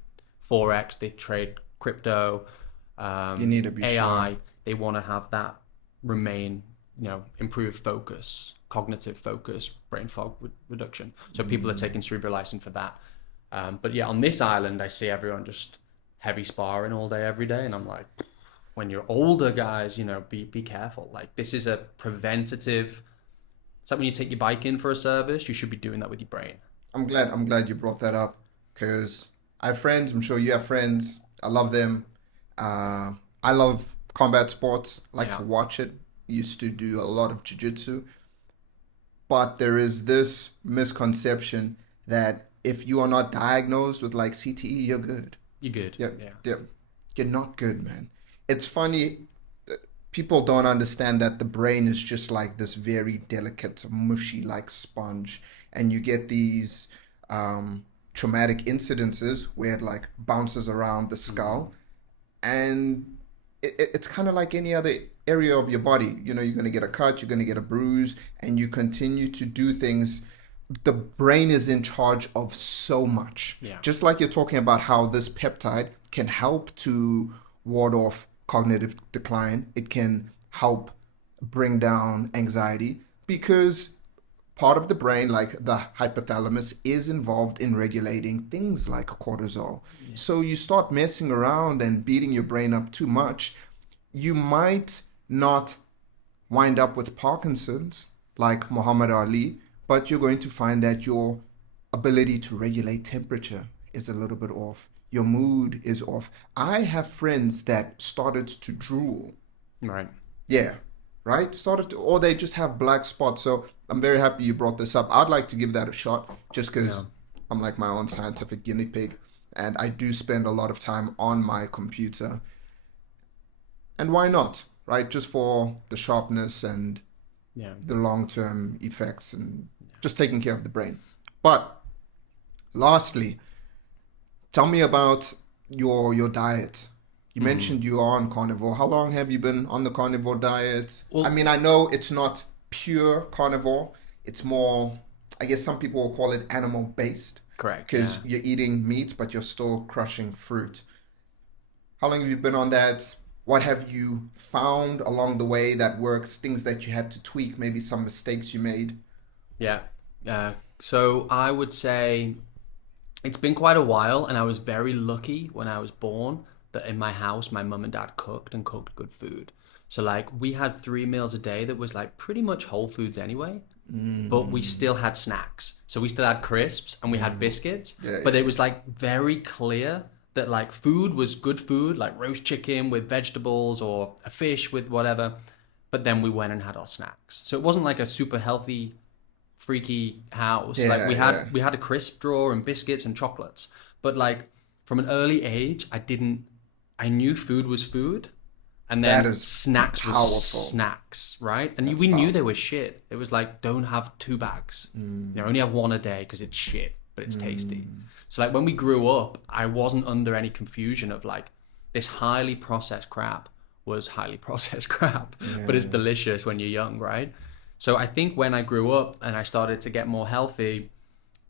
Forex, they trade crypto, You need to be AI. sharp. They want to have that remain, improve focus, cognitive focus, brain fog reduction. So people are taking cerebrolysin for that. But yeah, on this island, I see everyone just heavy sparring all day, every day. And I'm like, when you're older, guys, be careful. Like, this is a preventative. It's like when you take your bike in for a service, you should be doing that with your brain. I'm glad you brought that up because I have friends. I'm sure you have friends. I love them. I love combat sports. Like to watch it. Used to do a lot of jiu-jitsu. But there is this misconception that if you are not diagnosed with like CTE, you're good. You're good. Yep. Yeah. Yep. You're not good, man. It's funny. People don't understand that the brain is just like this very delicate, mushy like sponge. And you get these traumatic incidences where it like bounces around the skull. And it's kind of like any other area of your body. You're going to get a cut, you're going to get a bruise, and you continue to do things. The brain is in charge of so much. Yeah. Just like you're talking about how this peptide can help to ward off cognitive decline. It can help bring down anxiety because part of the brain, like the hypothalamus, is involved in regulating things like cortisol. Yeah. So you start messing around and beating your brain up too much, you might not wind up with Parkinson's like Muhammad Ali, but you're going to find that your ability to regulate temperature is a little bit off. Your mood is off. I have friends that started to drool. Right. Yeah. Right? Or they just have black spots. So I'm very happy you brought this up. I'd like to give that a shot just because I'm like my own scientific guinea pig. And I do spend a lot of time on my computer. And why not? Right? Just for the sharpness and the long-term effects and just taking care of the brain. But lastly, tell me about your diet. You mentioned you are on carnivore. How long have you been on the carnivore diet? Well, I mean, I know it's not pure carnivore. It's more, I guess some people will call it animal-based. Correct. Because you're eating meat, but you're still crushing fruit. How long have you been on that? What have you found along the way that works? Things that you had to tweak, maybe some mistakes you made? Yeah. So I would say it's been quite a while, and I was very lucky when I was born that in my house, my mum and dad cooked good food. So like we had 3 meals a day that was like pretty much whole foods anyway, but we still had snacks. So we still had crisps and we had biscuits, but it was like very clear that like food was good food, like roast chicken with vegetables or a fish with whatever. But then we went and had our snacks. So it wasn't like a super healthy, freaky house. Like we had a crisp drawer and biscuits and chocolates. But like from an early age, I knew food was food, and then snacks was snacks, right? And we knew they were shit. It was like, don't have 2 bags. Only have 1 a day because it's shit, but it's tasty. So like when we grew up, I wasn't under any confusion of like, this highly processed crap was highly processed crap, but it's delicious when you're young, right? So I think when I grew up and I started to get more healthy,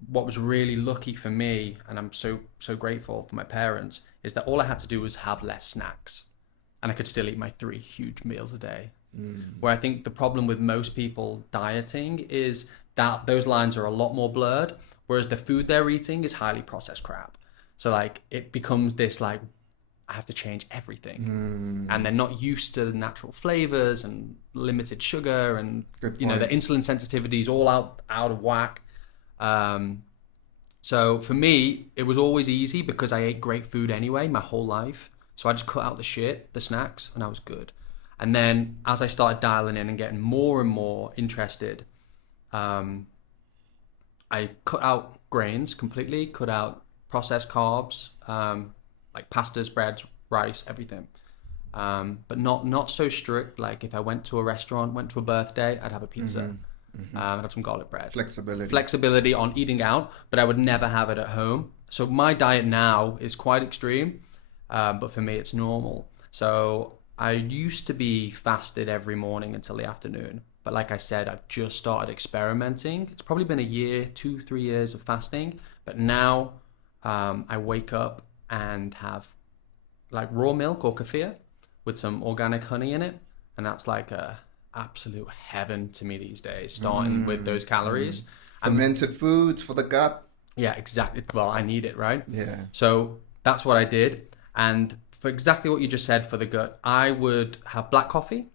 what was really lucky for me, and I'm so grateful for my parents, is that all I had to do was have less snacks, and I could still eat my 3 huge meals a day. Where I think the problem with most people dieting is that those lines are a lot more blurred, whereas the food they're eating is highly processed crap. So like it becomes this like, I have to change everything, and they're not used to the natural flavors and limited sugar, and you know, the insulin sensitivity is all out of whack. So for me, it was always easy because I ate great food anyway my whole life. So I just cut out the snacks, and I was good. And then as I started dialing in and getting more and more interested, I cut out grains completely, cut out processed carbs, like pastas, breads, rice, everything. But not so strict. Like if I went to a restaurant, went to a birthday, I'd have a pizza. I'd have some garlic bread. Flexibility on eating out, but I would never have it at home. So my diet now is quite extreme, but for me it's normal. So I used to be fasted every morning until the afternoon. But like I said, I've just started experimenting. It's probably been a year, 2-3 years of fasting. But now I wake up and have like raw milk or kefir with some organic honey in it. And that's like a absolute heaven to me these days, starting with those calories. Fermented foods for the gut. Yeah, exactly. Well, I need it, right? Yeah. So that's what I did. And for exactly what you just said for the gut, I would have black coffee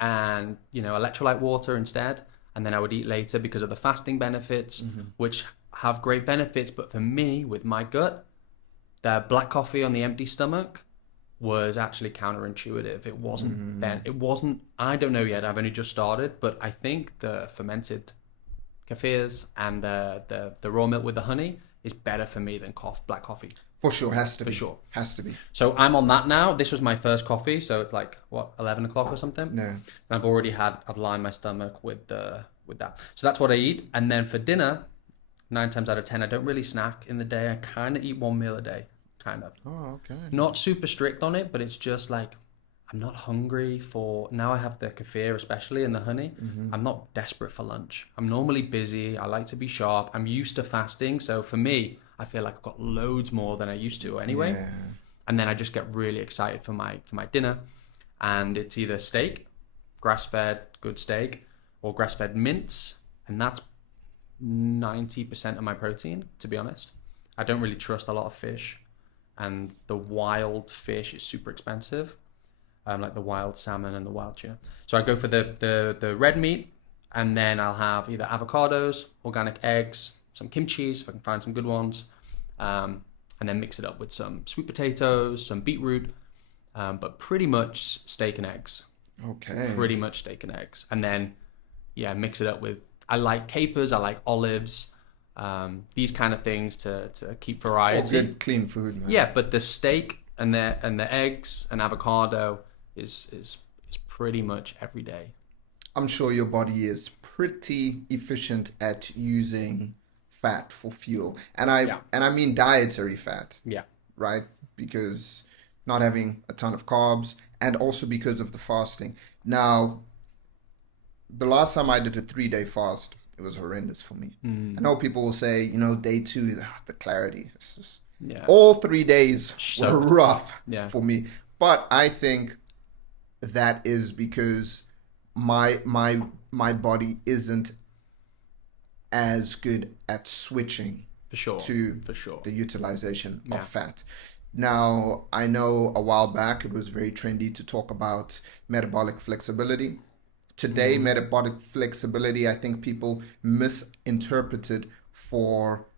and, you know, electrolyte water instead. And then I would eat later because of the fasting benefits, which have great benefits. But for me, with my gut, the black coffee on the empty stomach was actually counterintuitive. It wasn't it wasn't, I don't know yet, I've only just started, but I think the fermented kefirs and the raw milk with the honey is better for me than black coffee. For sure, has to be. For sure. Has to be. So I'm on that now. This was my first coffee, so it's like, what, 11 o'clock or something? No. And I've lined my stomach with that. So that's what I eat. And then for dinner, 9 times out of 10, I don't really snack in the day. I kind of eat 1 meal a day, kind of. Oh, okay. Not super strict on it, but it's just like, I'm not hungry for, now I have the kefir especially and the honey. I'm not desperate for lunch. I'm normally busy. I like to be sharp. I'm used to fasting. So for me, I feel like I've got loads more than I used to anyway. Yeah. And then I just get really excited for my dinner. And it's either steak, grass-fed, good steak, or grass-fed mince. And that's 90% of my protein, to be honest. I don't really trust a lot of fish. And the wild fish is super expensive. Like the wild salmon and the wild tuna. So I go for the red meat, and then I'll have either avocados, organic eggs, some kimchi if I can find some good ones, and then mix it up with some sweet potatoes, some beetroot, but pretty much steak and eggs. Okay. Pretty much steak and eggs. And then, yeah, mix it up with, I like capers, I like olives, these kind of things to keep variety. All good, clean food, man. Yeah, but the steak and the eggs and avocado is pretty much every day. I'm sure your body is pretty efficient at using fat for fuel, and I mean dietary fat. Yeah. Right, because not having a ton of carbs, and also because of the fasting. Now, the last time I did a 3-day fast, it was horrendous for me. I know people will say, you know, day 2, the clarity. It's just, all 3 days were rough for me. But I think that is because my body isn't as good at switching to the utilization of fat. Now, I know a while back it was very trendy to talk about metabolic flexibility. Today, metabolic flexibility, I think people misinterpreted for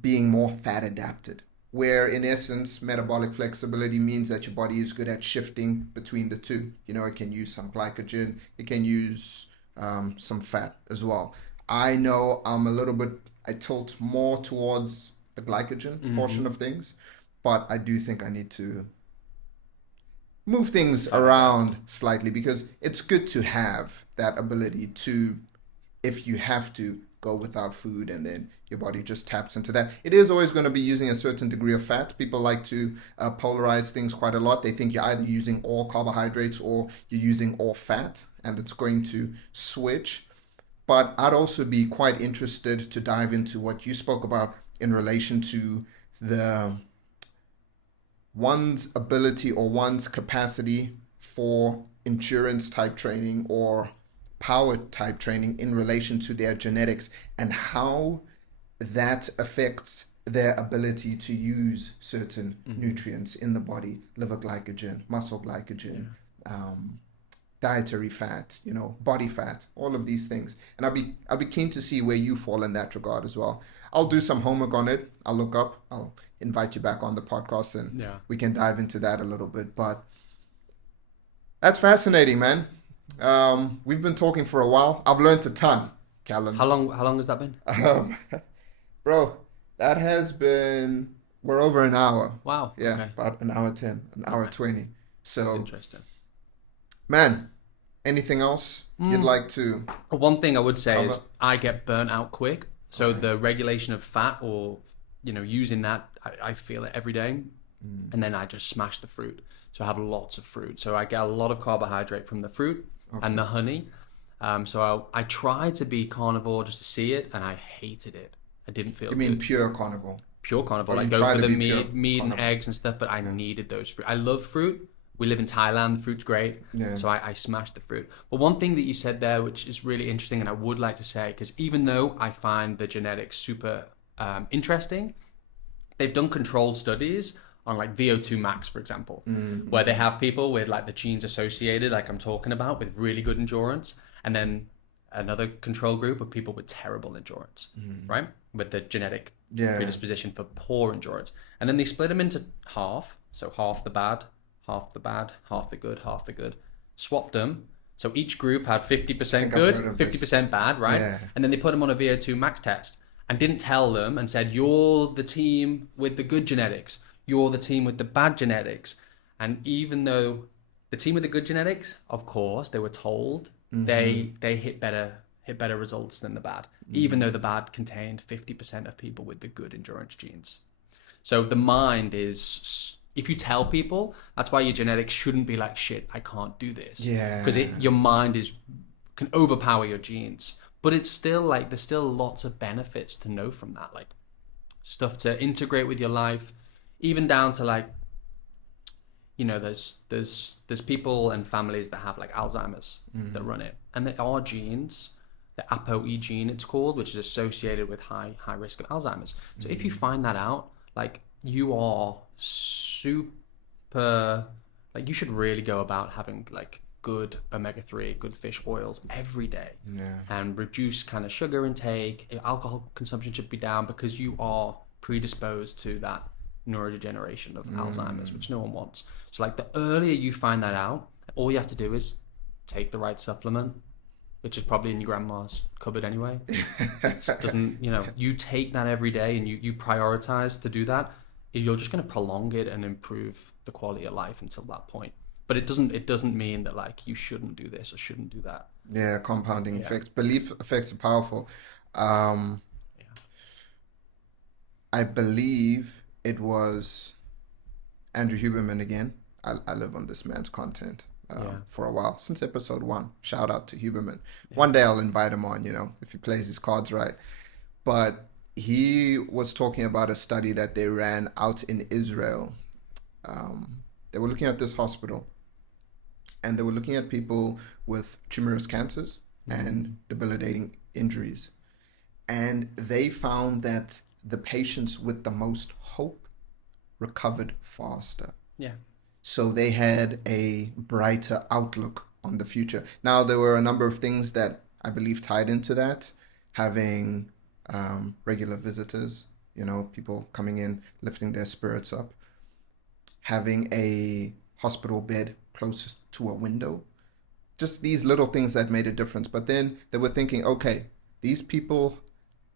being more fat adapted, where in essence, metabolic flexibility means that your body is good at shifting between the two. You know, it can use some glycogen, it can use some fat as well. I know I tilt more towards the glycogen portion of things, but I do think I need to move things around slightly, because it's good to have that ability to, if you have to, go without food, and then your body just taps into that. It is always going to be using a certain degree of fat. People like to polarize things quite a lot. They think you're either using all carbohydrates or you're using all fat, and it's going to switch. But I'd also be quite interested to dive into what you spoke about in relation to the one's ability or one's capacity for endurance type training or power type training in relation to their genetics, and how that affects their ability to use certain nutrients in the body, liver glycogen, muscle glycogen, dietary fat, body fat, all of these things. And I'll be keen to see where you fall in that regard as well. I'll do some homework on it. I'll look up. I'll invite you back on the podcast, and we can dive into that a little bit. But that's fascinating, man. We've been talking for a while. I've learned a ton, Callum. How long has that been? Bro, that has been, we're over an hour. Wow. Yeah, okay. about an hour 10, an hour 20. So that's interesting. Man, anything else you'd like to One thing I would say cover? is I get burnt out quick. So Okay. the regulation of fat, or using that, I feel it every day. And then I just smash the fruit. So I have lots of fruit. So I get a lot of carbohydrate from the fruit and the honey. So I tried to be carnivore just to see it, and I hated it. I didn't feel You mean good. pure carnivore? Pure carnivore, Or like you go try for to the be pure meat and carnivore? eggs and stuff, but I needed those fruit. I love fruit. We live in Thailand. Fruit's great. Yeah. So I smashed the fruit. But one thing that you said there, which is really interesting, and I would like to say, because even though I find the genetics super interesting, they've done controlled studies on like VO2 max, for example, where they have people with like the genes associated, like I'm talking about, with really good endurance, and then another control group of people with terrible endurance, right? With the genetic predisposition for poor endurance. And then they split them into half. So half the bad, half the good, swapped them. So each group had 50% good, 50% bad, right? Yeah. And then they put them on a VO2 max test and didn't tell them, and said, you're the team with the good genetics, you're the team with the bad genetics. And even though the team with the good genetics, of course, they were told they hit better results than the bad, even though the bad contained 50% of people with the good endurance genes. So the mind is, if you tell people, that's why your genetics shouldn't be like, shit, I can't do this. Yeah. Because your mind can overpower your genes. But it's still like, there's still lots of benefits to know from that, like stuff to integrate with your life, even down to like, there's people and families that have like Alzheimer's that run it, and there are genes, the ApoE gene it's called, which is associated with high risk of Alzheimer's. So if you find that out, like you are super, like you should really go about having like good omega-3, good fish oils every day, and reduce kind of sugar intake. Alcohol consumption should be down, because you are predisposed to that neurodegeneration of Alzheimer's, which no one wants. So like the earlier you find that out, all you have to do is take the right supplement, which is probably in your grandma's cupboard anyway. It doesn't, you take that every day, and you prioritize to do that, you're just going to prolong it and improve the quality of life until that point. But it doesn't mean that like you shouldn't do this or shouldn't do that. Yeah, compounding effects. Belief effects are powerful. I believe it was Andrew Huberman again. I live on this man's content for a while, since episode 1. Shout out to Huberman. One day I'll invite him on, if he plays his cards right. But he was talking about a study that they ran out in Israel. They were looking at this hospital, and they were looking at people with tumorous cancers and debilitating injuries. And they found that the patients with the most hope recovered faster. Yeah. So they had a brighter outlook on the future. Now, there were a number of things that I believe tied into that. Having regular visitors, people coming in, lifting their spirits up. Having a hospital bed close to a window. Just these little things that made a difference. But then they were thinking, okay, these people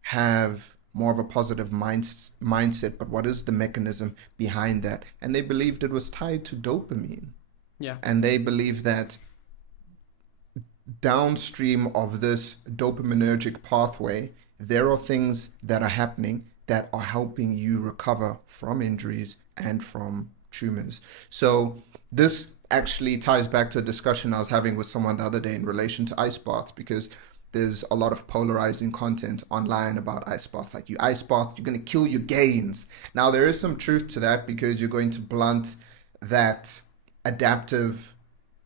have more of a positive mindset, but what is the mechanism behind that? And they believed it was tied to dopamine. Yeah. And they believed that downstream of this dopaminergic pathway, there are things that are happening that are helping you recover from injuries and from tumors. So this actually ties back to a discussion I was having with someone the other day in relation to ice baths, because there's a lot of polarizing content online about ice baths. Like, you ice bath, you're going to kill your gains. Now, there is some truth to that, because you're going to blunt that adaptive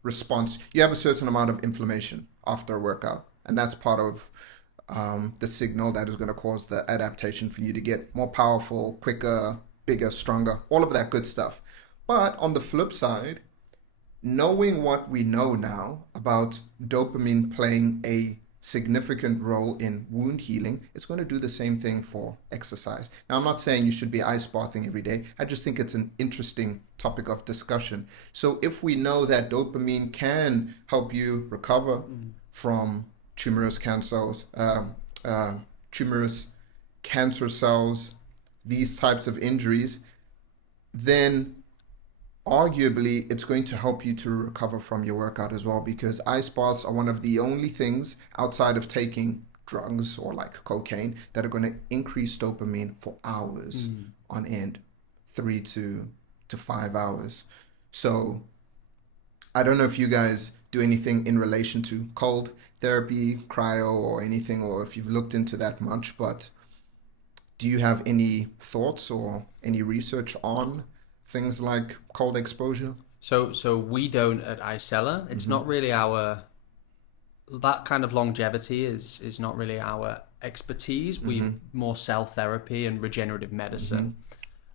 response. You have a certain amount of inflammation after a workout, and that's part of the signal that is going to cause the adaptation for you to get more powerful, quicker, bigger, stronger, all of that good stuff. But on the flip side, knowing what we know now about dopamine playing a significant role in wound healing, it's going to do the same thing for exercise. Now, I'm not saying you should be ice bathing every day. I just think it's an interesting topic of discussion. So if we know that dopamine can help you recover from tumorous cancer cells, these types of injuries, then arguably it's going to help you to recover from your workout as well, because ice baths are one of the only things outside of taking drugs or like cocaine that are going to increase dopamine for hours on end, 3 to 5 hours. So I don't know if you guys do anything in relation to cold therapy, cryo, or anything, or if you've looked into that much, but do you have any thoughts or any research on things like cold exposure? So we don't at Icellare. It's not really that kind of longevity is not really our expertise. We more cell therapy and regenerative medicine.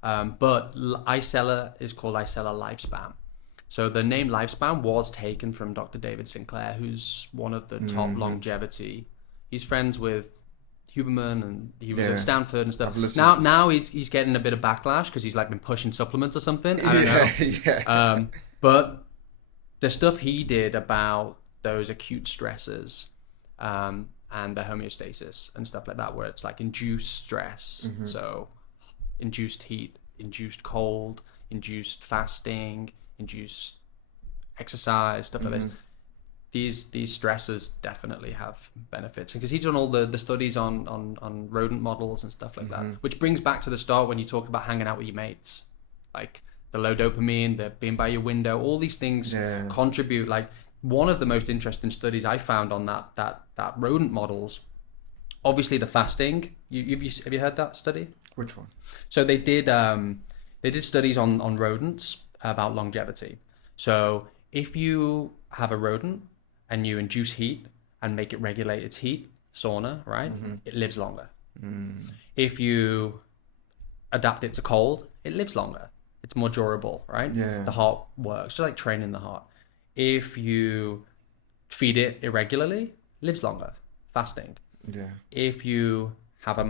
But Icellare is called Icellare Lifespan. So the name Lifespan was taken from Dr. David Sinclair, who's one of the top longevity. He's friends with Huberman, and he was at Stanford and stuff. Now he's getting a bit of backlash because he's like been pushing supplements or something. I don't know. But the stuff he did about those acute stresses and the homeostasis and stuff like that, where it's like induced stress, so induced heat, induced cold, induced fasting, induced exercise, stuff like this. These stresses definitely have benefits, because he's done all the studies on rodent models and stuff like that, which brings back to the start when you talk about hanging out with your mates, like the low dopamine, the being by your window, all these things contribute. Like, one of the most interesting studies I found on that rodent models, obviously the fasting. Have you heard that study? Which one? So they did studies on rodents about longevity. So if you have a rodent and you induce heat and make it regulate its heat, sauna, right? It lives longer. If you adapt it to cold, it lives longer. It's more durable, right? The heart works, just like training the heart. If you feed it irregularly, it lives longer, fasting. If you have a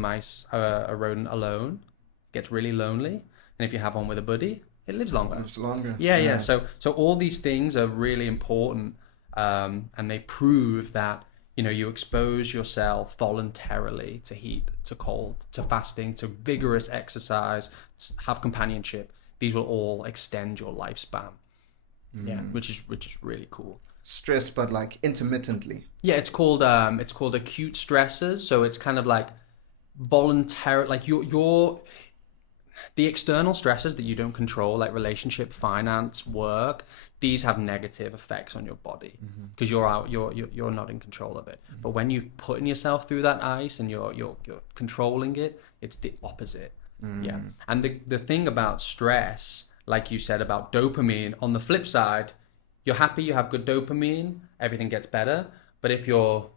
rodent alone, it gets really lonely. And if you have one with a buddy, it lives longer. Yeah. So all these things are really important, and they prove that, you expose yourself voluntarily to heat, to cold, to fasting, to vigorous exercise, to have companionship. These will all extend your lifespan. Which is really cool. Stress, but like intermittently. Yeah, it's called acute stresses. So it's kind of like voluntary, like your the external stresses that you don't control, like relationship, finance, work. These have negative effects on your body because you're not in control of it. But when you're putting yourself through that ice and you're controlling it, it's the opposite. Yeah. And the thing about stress, like you said about dopamine, on the flip side, you're happy, you have good dopamine, everything gets better. But if you're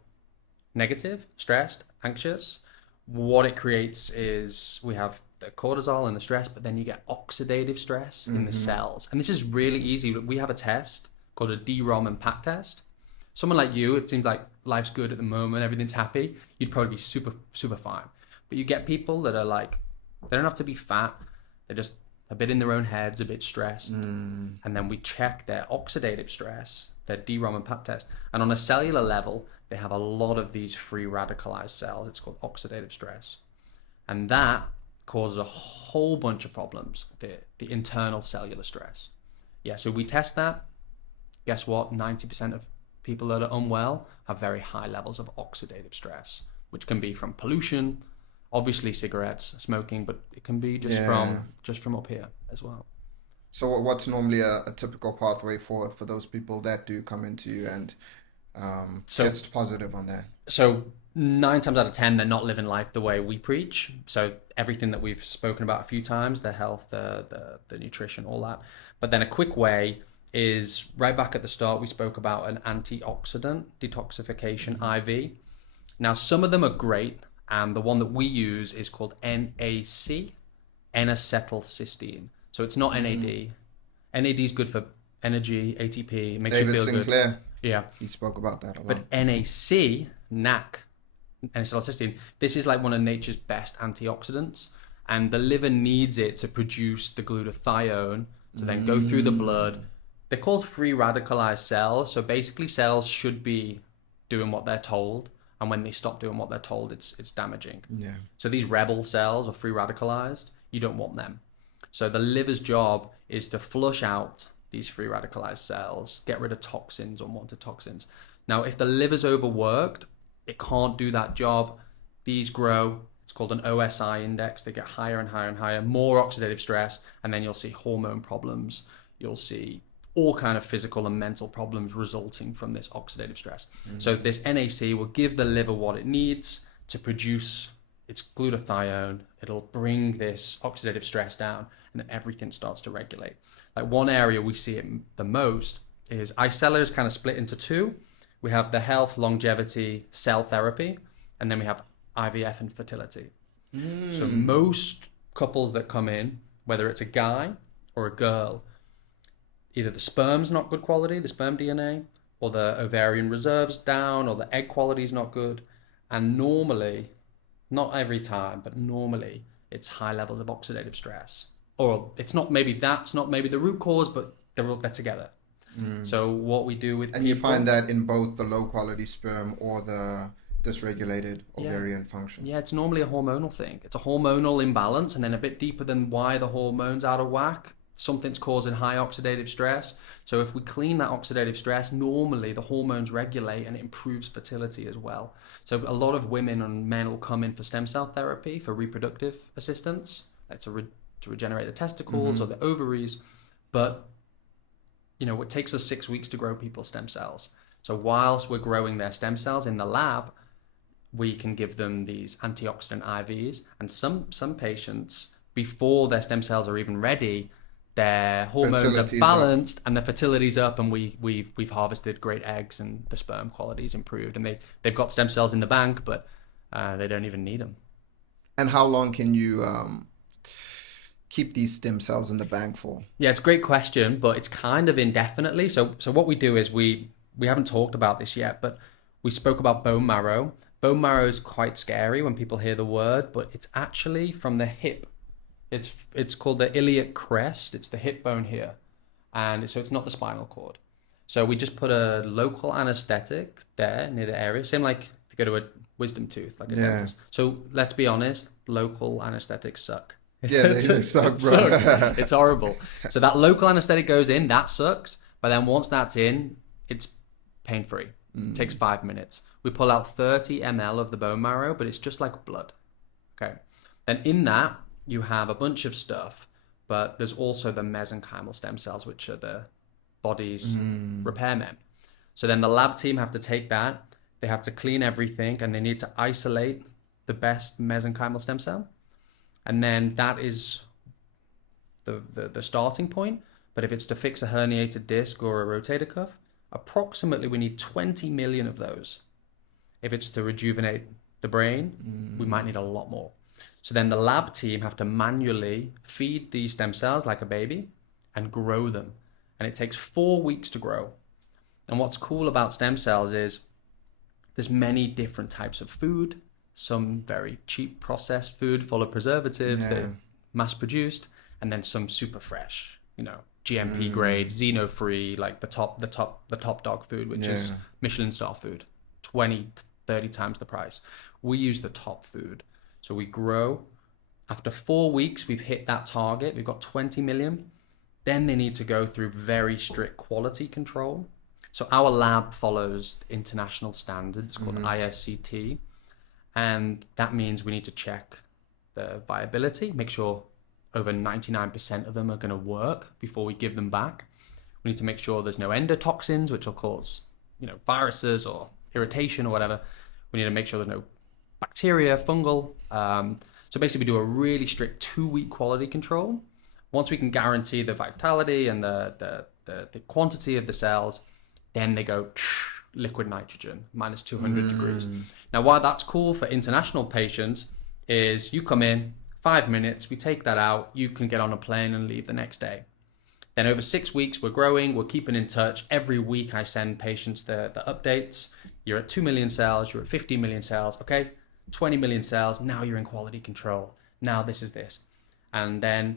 negative, stressed, anxious, what it creates is we have the cortisol and the stress, but then you get oxidative stress in the cells. And this is really easy. We have a test called a DROM impact test. Someone like you, it seems like life's good at the moment, everything's happy, you'd probably be super, super fine. But you get people that are like, they don't have to be fat, they're just a bit in their own heads, a bit stressed. And then we check their oxidative stress, their DROM impact test. And on a cellular level, they have a lot of these free radicalized cells. It's called oxidative stress. And that causes a whole bunch of problems, the internal cellular stress. Yeah, so we test that. Guess what? 90% of people that are unwell have very high levels of oxidative stress. which can be from pollution, obviously cigarettes, smoking, but it can be just from up here as well. So what's normally a typical pathway forward for those people that do come into you and test positive on that? So 9 times out of 10, they're not living life the way we preach. So everything that we've spoken about a few times, the health, the nutrition, all that. But then a quick way is right back at the start, we spoke about an antioxidant detoxification IV. Now, some of them are great. And the one that we use is called NAC, N-acetylcysteine. So it's not NAD. NAD is good for energy, ATP. It makes you feel Sinclair, good. Yeah. he spoke about that a lot. But NAC, N-acetylcysteine, this is like one of nature's best antioxidants. And the liver needs it to produce the glutathione to then go through the blood. They're called free radicalized cells. So basically cells should be doing what they're told. And when they stop doing what they're told, it's damaging. Yeah. So these rebel cells are free radicalized. You don't want them. So the liver's job is to flush out these free radicalized cells, get rid of toxins, unwanted toxins. Now, if the liver's overworked, it can't do that job. These grow. It's called an OSI index. They get higher and higher and higher, more oxidative stress, and then you'll see hormone problems. You'll see all kind of physical and mental problems resulting from this oxidative stress. So this NAC will give the liver what it needs to produce its glutathione. It'll bring this oxidative stress down, and then everything starts to regulate. Like one area we see it the most is Icellare is kind of split into two. We have the health, longevity, cell therapy, and then we have IVF and fertility. So most couples that come in, whether it's a guy or a girl, either the sperm's not good quality, the sperm DNA, or the ovarian reserve's down, or the egg quality is not good. And normally, not every time, but normally, it's high levels of oxidative stress. Or it's not maybe that's not maybe the root cause, but they're together. So what we do with you find that in both the low quality sperm or the dysregulated ovarian function. Yeah, it's normally a hormonal thing. It's a hormonal imbalance, and then a bit deeper than why the hormone's out of whack. Something's causing high oxidative stress. So if we clean that oxidative stress, normally the hormones regulate and it improves fertility as well. So a lot of women and men will come in for stem cell therapy for reproductive assistance, to regenerate the testicles or the ovaries. But, it takes us 6 weeks to grow people's stem cells. So whilst we're growing their stem cells in the lab, we can give them these antioxidant IVs. And some patients, before their stem cells are even ready, their hormones are balanced and their fertility's up, and we've harvested great eggs and the sperm quality's improved, and they've got stem cells in the bank, but they don't even need them. And how long can you keep these stem cells in the bank for? Yeah, it's a great question, but it's kind of indefinitely. So what we do is we haven't talked about this yet, but we spoke about bone marrow. Bone marrow is quite scary when people hear the word, but it's actually from the hip. It's called the iliac crest. It's the hip bone here. And so it's not the spinal cord. So we just put a local anesthetic there near the area. Same like if you go to a wisdom tooth, like a dentist. So let's be honest, local anesthetics suck. Yeah, they suck, bro. It's horrible. So that local anesthetic goes in, that sucks. But then once that's in, it's pain-free. It takes 5 minutes. We pull out 30 ml of the bone marrow, but it's just like blood. Okay. And in that, you have a bunch of stuff, but there's also the mesenchymal stem cells, which are the body's repairmen. So then the lab team have to take that, they have to clean everything, and they need to isolate the best mesenchymal stem cell. And then that is the starting point. But if it's to fix a herniated disc or a rotator cuff, approximately we need 20 million of those. If it's to rejuvenate the brain, we might need a lot more. So then the lab team have to manually feed these stem cells like a baby and grow them. And it takes 4 weeks to grow. And what's cool about stem cells is there's many different types of food, some very cheap processed food full of preservatives that are mass produced, and then some super fresh, GMP grade, xeno-free, like the top dog food, which is Michelin star food, 20, 30 times the price. We use the top food. So we grow. After 4 weeks, we've hit that target. We've got 20 million. Then they need to go through very strict quality control. So our lab follows international standards called ISCT. And that means we need to check the viability, make sure over 99% of them are going to work before we give them back. We need to make sure there's no endotoxins, which will cause, viruses or irritation or whatever. We need to make sure there's no bacteria, fungal. So basically, we do a really strict 2-week quality control. Once we can guarantee the vitality and the quantity of the cells, then they go liquid nitrogen, minus 200 degrees. Now, why that's cool for international patients is you come in, 5 minutes, we take that out, you can get on a plane and leave the next day. Then over 6 weeks, we're growing, we're keeping in touch. Every week I send patients the updates. You're at 2 million cells, you're at 15 million cells, okay? 20 million cells, now you're in quality control. Now this is this. And then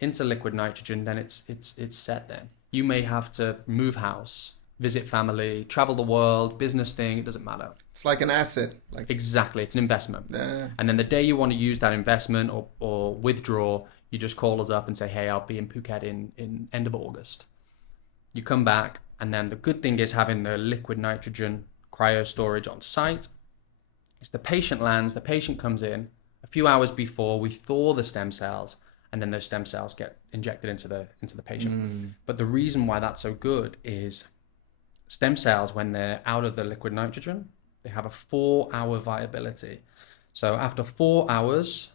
into liquid nitrogen, then it's set then. You may have to move house, visit family, travel the world, business thing, it doesn't matter. It's like an asset. Exactly, it's an investment. Yeah. And then the day you want to use that investment or withdraw, you just call us up and say, hey, I'll be in Phuket in end of August. You come back, and then the good thing is having the liquid nitrogen cryo storage on site. It's the patient lands, the patient comes in, a few hours before we thaw the stem cells, and then those stem cells get injected into the patient. But the reason why that's so good is stem cells, when they're out of the liquid nitrogen, they have a 4-hour viability. So after 4 hours,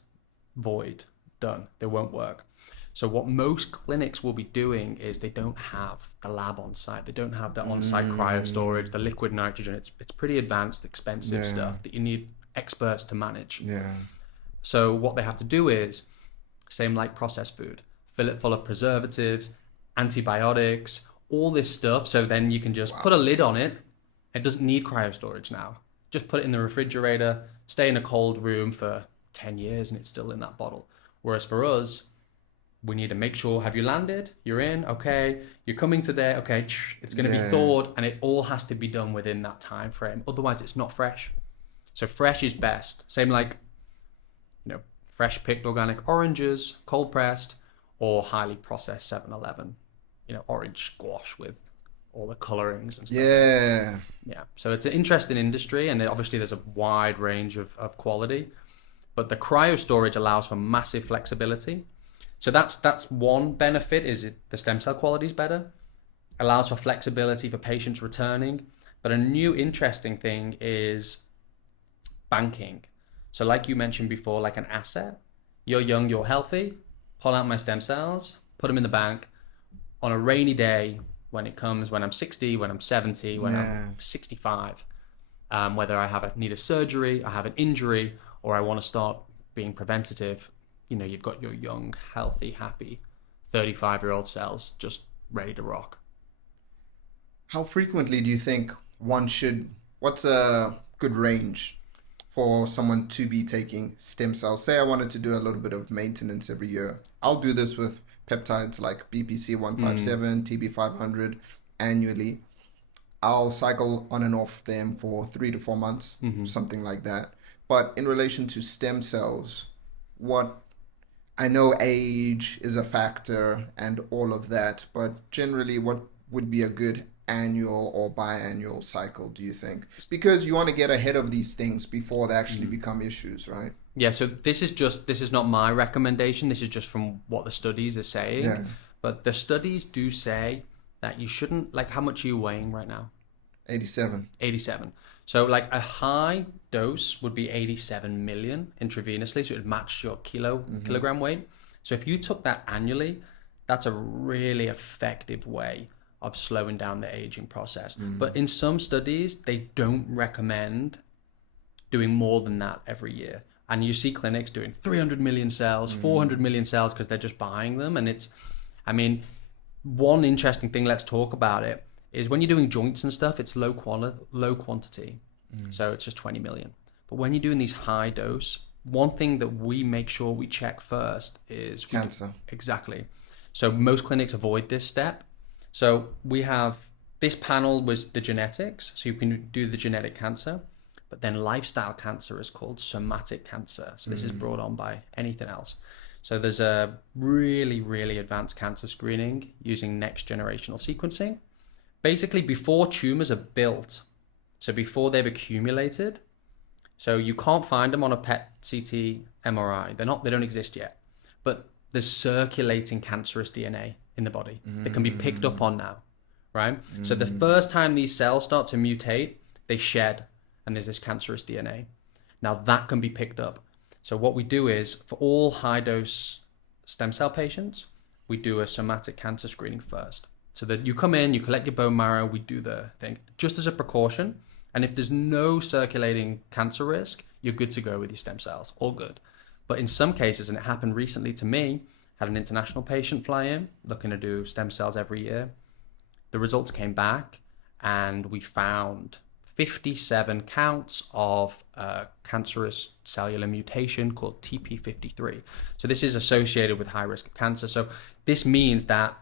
void, done, they won't work. So what most clinics will be doing is they don't have the lab on site. They don't have the on-site cryo storage, the liquid nitrogen. It's pretty advanced, expensive stuff that you need experts to manage. Yeah. So what they have to do is, same like processed food, fill it full of preservatives, antibiotics, all this stuff. So then you can just put a lid on it. It doesn't need cryo storage now. Just put it in the refrigerator, stay in a cold room for 10 years and it's still in that bottle. Whereas for us, we need to make sure, have you landed? You're in, okay. You're coming today, okay. It's going to be thawed, and it all has to be done within that time frame. Otherwise, it's not fresh. So fresh is best. Same like, fresh picked organic oranges, cold pressed, or highly processed 7-Eleven, orange squash with all the colorings and stuff. Yeah. Yeah. So it's an interesting industry, and obviously there's a wide range of quality, but the cryo storage allows for massive flexibility. So that's one benefit, is the stem cell quality is better, allows for flexibility for patients returning. But a new interesting thing is banking. So like you mentioned before, like an asset, you're young, you're healthy, pull out my stem cells, put them in the bank on a rainy day when it comes, when I'm 60, when I'm 70, when I'm 65, whether I need a surgery, I have an injury, or I want to start being preventative. You've got your young, healthy, happy 35-year-old cells just ready to rock. How frequently do you think what's a good range for someone to be taking stem cells? Say I wanted to do a little bit of maintenance every year. I'll do this with peptides like BPC 157, TB 500 annually. I'll cycle on and off them for 3 to 4 months, something like that. But in relation to stem cells, I know age is a factor and all of that, but generally what would be a good annual or biannual cycle, do you think? Because you want to get ahead of these things before they actually become issues, right? Yeah, so this is not my recommendation. This is just from what the studies are saying. Yeah. But the studies do say that you shouldn't, how much are you weighing right now? 87. So a high dose would be 87 million intravenously, so it would match your kilogram weight. So if you took that annually, that's a really effective way of slowing down the aging process. But in some studies, they don't recommend doing more than that every year. And you see clinics doing 300 million cells, 400 million cells, because they're just buying them. And one interesting thing, let's talk about it, is when you're doing joints and stuff, it's low quantity. So it's just 20 million. But when you're doing these high dose, one thing that we make sure we check first is cancer. Exactly. So most clinics avoid this step. So we have, this panel was the genetics, so you can do the genetic cancer, but then lifestyle cancer is called somatic cancer. So this is brought on by anything else. So there's a really, really advanced cancer screening using next generational sequencing. Basically, before tumors are built, so before they've accumulated, So you can't find them on a PET CT MRI. They don't exist yet. But there's circulating cancerous DNA in the body that can be picked up on now, right? So the first time these cells start to mutate, they shed, and there's this cancerous DNA. Now that can be picked up. So what we do is, for all high-dose stem cell patients, we do a somatic cancer screening first. So that you come in, you collect your bone marrow, we do the thing, just as a precaution. And if there's no circulating cancer risk, you're good to go with your stem cells, all good. But in some cases, and it happened recently to me, had an international patient fly in, looking to do stem cells every year. The results came back, and we found 57 counts of a cancerous cellular mutation called TP53. So this is associated with high risk of cancer. So this means that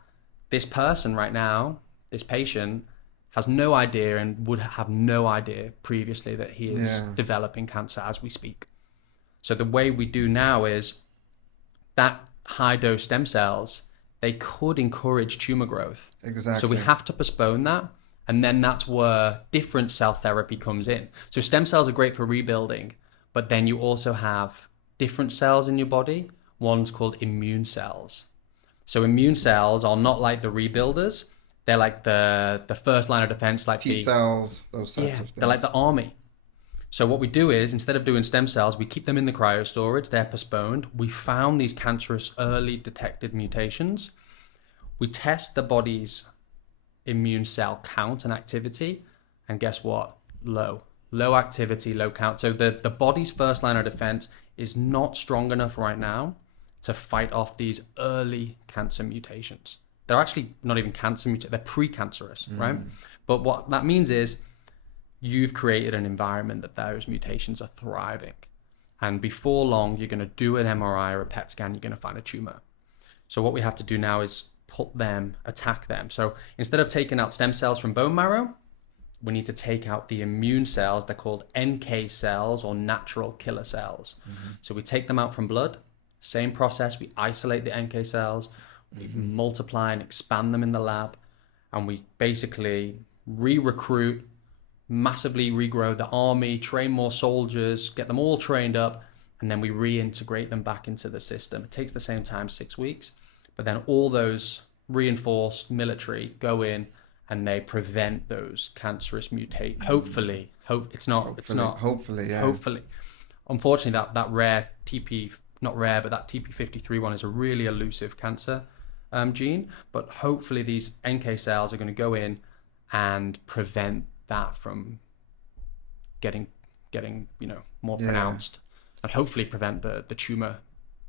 this person right now, this patient, has no idea and would have no idea previously that he is developing cancer as we speak. So the way we do now is that high dose stem cells, they could encourage tumor growth. Exactly. So we have to postpone that. And then that's where different cell therapy comes in. So stem cells are great for rebuilding, but then you also have different cells in your body. One's called immune cells. So immune cells are not like the rebuilders. They're like the first line of defense, like T cells, those types of things. They're like the army. So what we do is, instead of doing stem cells, we keep them in the cryo storage. They're postponed. We found these cancerous early detected mutations. We test the body's immune cell count and activity, and guess what? Low activity, low count. So the body's first line of defense is not strong enough right now to fight off these early cancer mutations. They're actually not even cancer mutations, they're precancerous, right? But what that means is you've created an environment that those mutations are thriving. And before long, you're going to do an MRI or a PET scan, you're going to find a tumor. So what we have to do now is attack them. So instead of taking out stem cells from bone marrow, we need to take out the immune cells. They're called NK cells, or natural killer cells. So we take them out from blood. Same process. We isolate the NK cells. We multiply and expand them in the lab. And we basically re-recruit, massively regrow the army, train more soldiers, get them all trained up, and then we reintegrate them back into the system. It takes the same time, 6 weeks. But then all those reinforced military go in and they prevent those cancerous mutate. Hopefully. Hopefully. Unfortunately, that rare TP, not rare, but that TP53 one is a really elusive cancer gene. But hopefully these NK cells are going to go in and prevent that from getting more pronounced, and hopefully prevent the tumor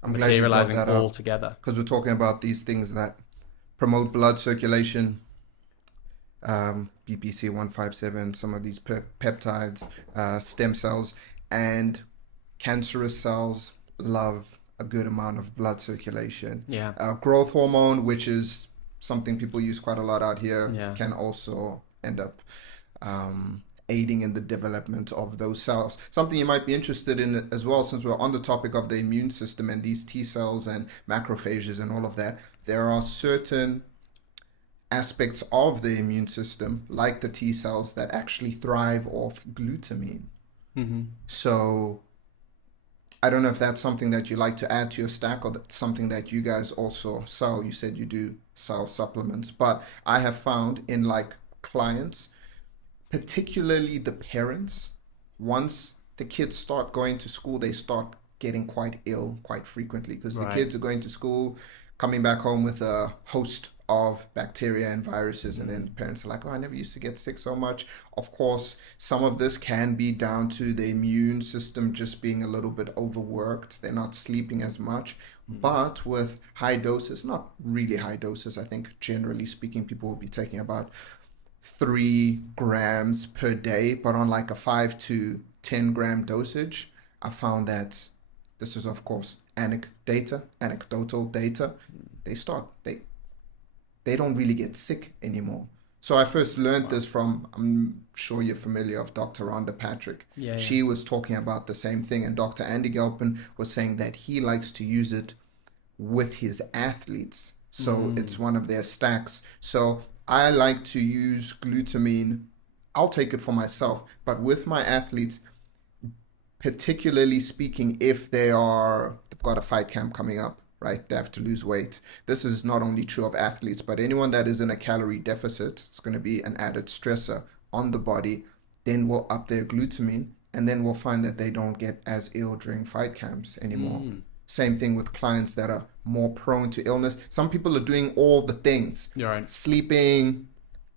materializing altogether. Because we're talking about these things that promote blood circulation, BPC 157, some of these peptides, stem cells, and cancerous cells love a good amount of blood circulation. Growth hormone, which is something people use quite a lot out here, can also end up aiding in the development of those cells. Something you might be interested in as well, since we're on the topic of the immune system and these T cells and macrophages and all of that, there are certain aspects of the immune system, like the T cells, that actually thrive off glutamine. So I don't know if that's something that you like to add to your stack, or that's something that you guys also sell. You said you do sell supplements, but I have found in like clients, particularly the parents, once the kids start going to school, they start getting quite ill quite frequently, because the kids are going to school, coming back home with a host of bacteria and viruses, and then parents are like, oh, I never used to get sick so much. Of course, some of this can be down to the immune system just being a little bit overworked. They're not sleeping as much. But with high doses, not really high doses, I think generally speaking, people will be taking about 3 grams per day, but on like a 5 to 10 gram dosage, I found that this is, of course, anecdotal data. They don't really get sick anymore. So I first learned this from, I'm sure you're familiar of Dr. Rhonda Patrick. She was talking about the same thing, and Dr. Andy Galpin was saying that he likes to use it with his athletes. So it's one of their stacks. So I like to use glutamine. I'll take it for myself, but with my athletes, particularly speaking, if they've got a fight camp coming up, right? They have to lose weight. This is not only true of athletes, but anyone that is in a calorie deficit, it's going to be an added stressor on the body. Then we'll up their glutamine, and then we'll find that they don't get as ill during fight camps anymore. Same thing with clients that are more prone to illness. Some people are doing all the things, You're right. sleeping,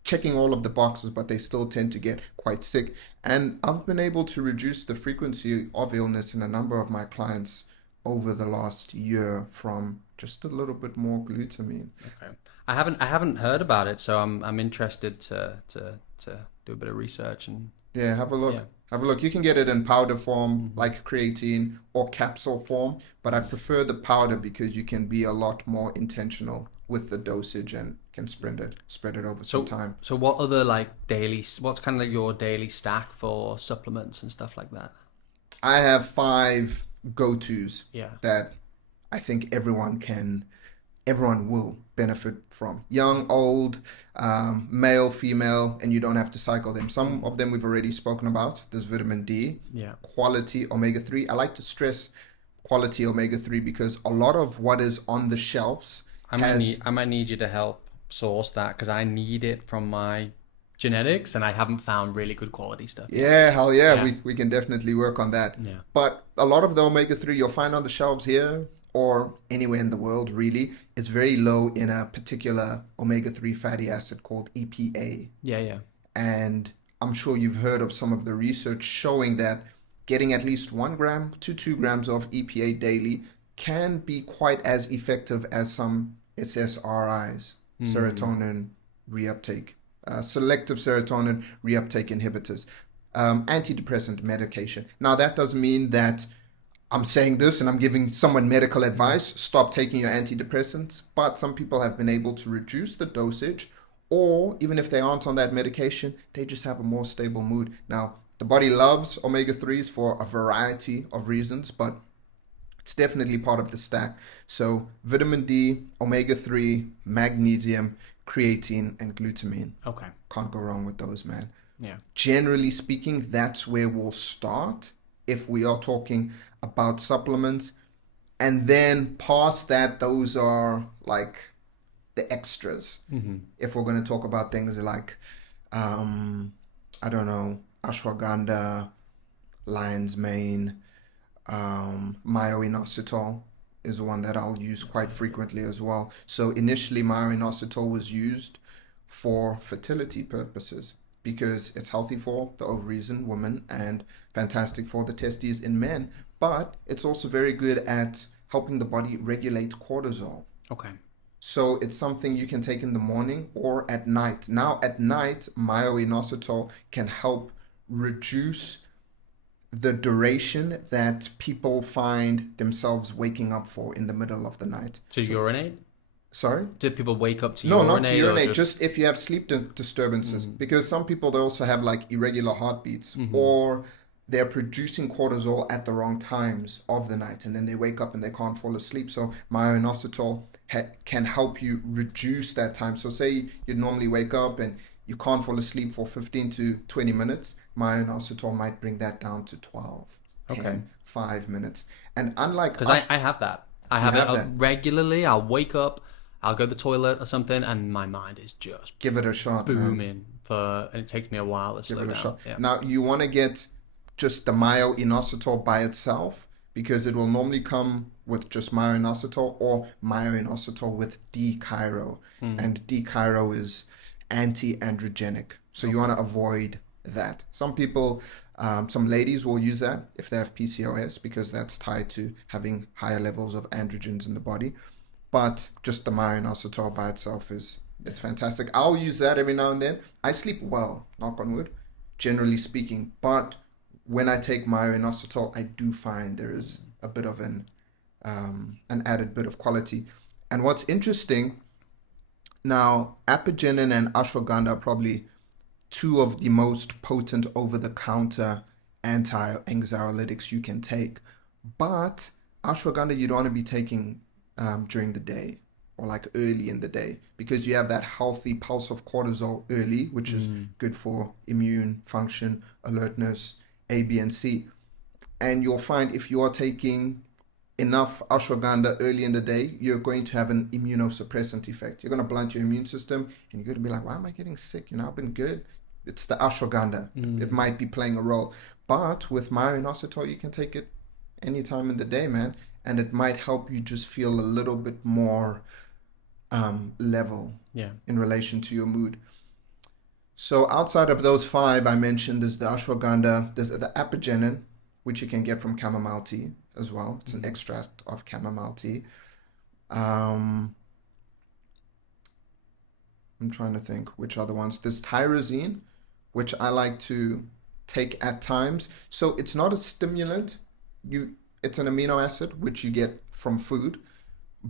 checking all of the boxes, but they still tend to get quite sick. And I've been able to reduce the frequency of illness in a number of my clients over the last year from just a little bit more glutamine. Okay. I haven't heard about it, so I'm interested to do a bit of research and Yeah, have a look. Yeah. Have a look. You can get it in powder form, like creatine, or capsule form, but I prefer the powder because you can be a lot more intentional with the dosage and can spread it over some time. So what other what's kind of like your daily stack for supplements and stuff like that? I have 5 go-tos Yeah. that I think everyone will benefit from. Young, old, male, female, and you don't have to cycle them. Some of them we've already spoken about. There's vitamin D, Yeah. quality omega-3. I like to stress quality omega-3 because a lot of what is on the shelves I might need you to help source that because I need it from my genetics and I haven't found really good quality stuff. Yeah, hell yeah, Yeah. we can definitely work on that. Yeah. But a lot of the omega-3 you'll find on the shelves here or anywhere in the world really is very low in a particular omega-3 fatty acid called EPA. Yeah. And I'm sure you've heard of some of the research showing that getting at least 1 gram to 2 grams of EPA daily can be quite as effective as some SSRIs, serotonin reuptake, selective serotonin reuptake inhibitors, antidepressant medication. Now, that doesn't mean that I'm saying this and I'm giving someone medical advice, stop taking your antidepressants, but some people have been able to reduce the dosage, or even if they aren't on that medication, they just have a more stable mood. Now, the body loves omega-3s for a variety of reasons, but it's definitely part of the stack. So vitamin D, omega-3, magnesium, creatine, and glutamine. Okay. Can't go wrong with those, man. Yeah. Generally speaking, that's where we'll start if we are talking about supplements. And then past that, those are like the extras. If we're going to talk about things like, I don't know, ashwagandha, lion's mane, myo-inositol is one that I'll use quite frequently as well. So initially myo-inositol was used for fertility purposes because it's healthy for the ovaries in women and fantastic for the testes in men, but it's also very good at helping the body regulate cortisol. Okay. So it's something you can take in the morning or at night. Now at night, myo-inositol can help reduce the duration that people find themselves waking up for in the middle of the night. To urinate? Sorry? Did people wake up to No, urinate? not to urinate, or just if you have sleep disturbances. Because some people, they also have like irregular heartbeats or they're producing cortisol at the wrong times of the night and then they wake up and they can't fall asleep. So myo-inositol can help you reduce that time. So say you normally wake up and you can't fall asleep for 15 to 20 minutes. Myo-inositol might bring that down to 12, 10, Okay. 5 minutes. And unlike Because I have that. I have have it that. regularly. I'll wake up, I'll go to the toilet or something, and my mind is just give it a shot, man. booming and it takes me a while to Give slow it a down. shot. Yeah. Now, you want to get just the myo-inositol by itself because it will normally come with just myo-inositol or myo-inositol with D-chiro. And D-chiro is anti-androgenic. So you want to avoid that. Some people, some ladies will use that if they have PCOS because that's tied to having higher levels of androgens in the body. But just the myo-inositol by itself it's fantastic. I'll use that every now and then. I sleep well, knock on wood, generally speaking. But when I take myo-inositol, I do find there is a bit of an added bit of quality. And what's interesting, now apigenin and ashwagandha are probably 2 of the most potent over-the-counter anti-anxiolytics you can take. But ashwagandha you don't want to be taking during the day or like early in the day because you have that healthy pulse of cortisol early, which is good for immune function, alertness, A, B, and C. And you'll find if you are taking enough ashwagandha early in the day, you're going to have an immunosuppressant effect. You're going to blunt your immune system, and you're going to be like, why am I getting sick? I've been good. It's the ashwagandha. It might be playing a role. But with myo-inositol, you can take it any time in the day, man. And it might help you just feel a little bit more level in relation to your mood. So outside of those 5 I mentioned, there's the ashwagandha, there's the apigenin, which you can get from chamomile tea as well. It's an extract of chamomile tea. I'm trying to think which other ones. There's tyrosine, which I like to take at times. So it's not a stimulant. It's an amino acid, which you get from food,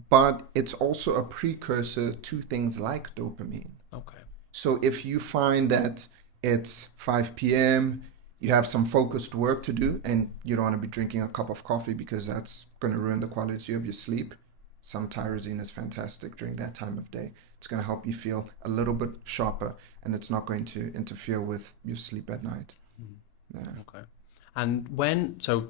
but it's also a precursor to things like dopamine. Okay. So if you find that it's 5 p.m., you have some focused work to do, and you don't want to be drinking a cup of coffee because that's going to ruin the quality of your sleep, some tyrosine is fantastic during that time of day. It's going to help you feel a little bit sharper, and it's not going to interfere with your sleep at night. Yeah. Okay. And so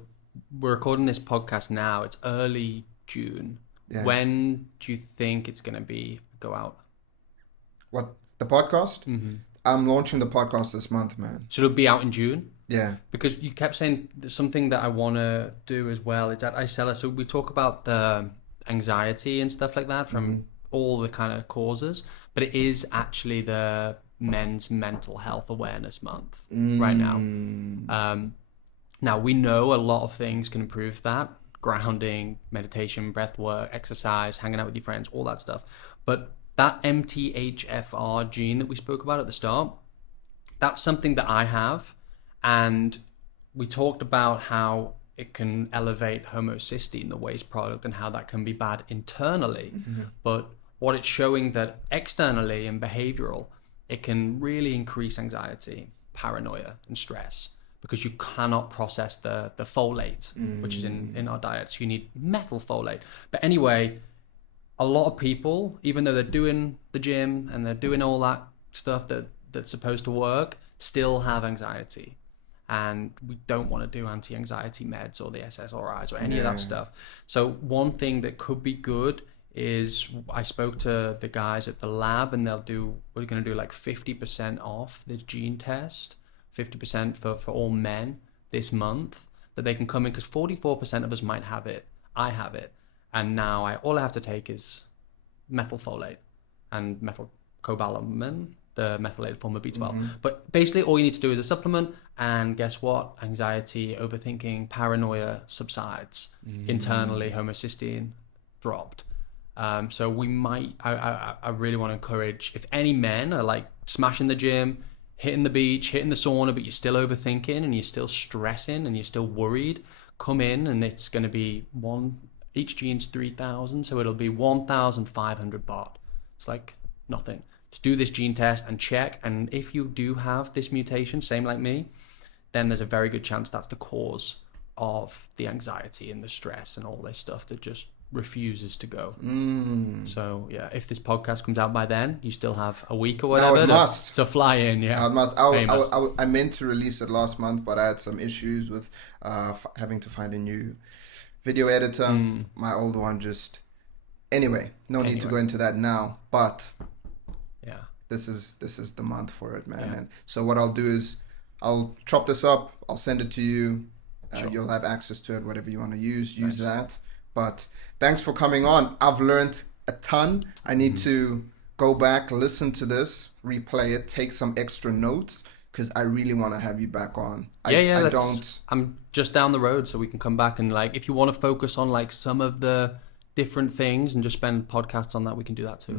we're recording this podcast now. It's early June. Yeah. When do you think it's going to go out? What, the podcast? Mm-hmm. I'm launching the podcast this month, man. So it'll be out in June? Yeah. Because you kept saying there's something that I want to do as well. It's at Icellare. So we talk about the anxiety and stuff like that from all the kind of causes, but it is actually the Men's Mental Health Awareness Month right now. Now, we know a lot of things can improve that. Grounding, meditation, breath work, exercise, hanging out with your friends, all that stuff. But that MTHFR gene that we spoke about at the start, that's something that I have. And we talked about how it can elevate homocysteine, the waste product, and how that can be bad internally. But what it's showing that externally and behavioral, it can really increase anxiety, paranoia, and stress, because you cannot process the folate, which is in our diet. So you need methylfolate. But anyway, a lot of people, even though they're doing the gym and they're doing all that stuff that's supposed to work, still have anxiety. And we don't want to do anti-anxiety meds or the SSRIs or any of that stuff. So one thing that could be good is I spoke to the guys at the lab, and we're going to do like 50% off this gene test, 50% for all men this month, that they can come in, because 44% of us might have it. I have it. And now all I have to take is methylfolate and methylcobalamin, the methylated form of B12. But basically all you need to do is a supplement, and guess what? Anxiety, overthinking, paranoia subsides. Internally, homocysteine dropped. So we might, I really want to encourage, if any men are like smashing the gym, hitting the beach, hitting the sauna, but you're still overthinking and you're still stressing and you're still worried, come in, and it's going to be each gene's 3,000, so it'll be 1,500 baht. It's like nothing. To do this gene test and check, and if you do have this mutation, same like me, then there's a very good chance that's the cause of the anxiety and the stress and all this stuff that just refuses to go. So yeah, if this podcast comes out by then, you still have a week or whatever to fly in. Yeah, it must. I meant to release it last month, but I had some issues with having to find a new video editor. My old one just... Anyway, no need to go into that now, but yeah, this is the month for it, man. And so what I'll do is I'll chop this up, I'll send it to you. Sure. You'll have access to it, whatever you want to use that. But thanks for coming on. I've learned a ton. I need to go back, listen to this, replay it, take some extra notes, because I really want to have you back on. I'm just down the road, so we can come back and, like, if you want to focus on like some of the different things and just spend podcasts on that, we can do that too.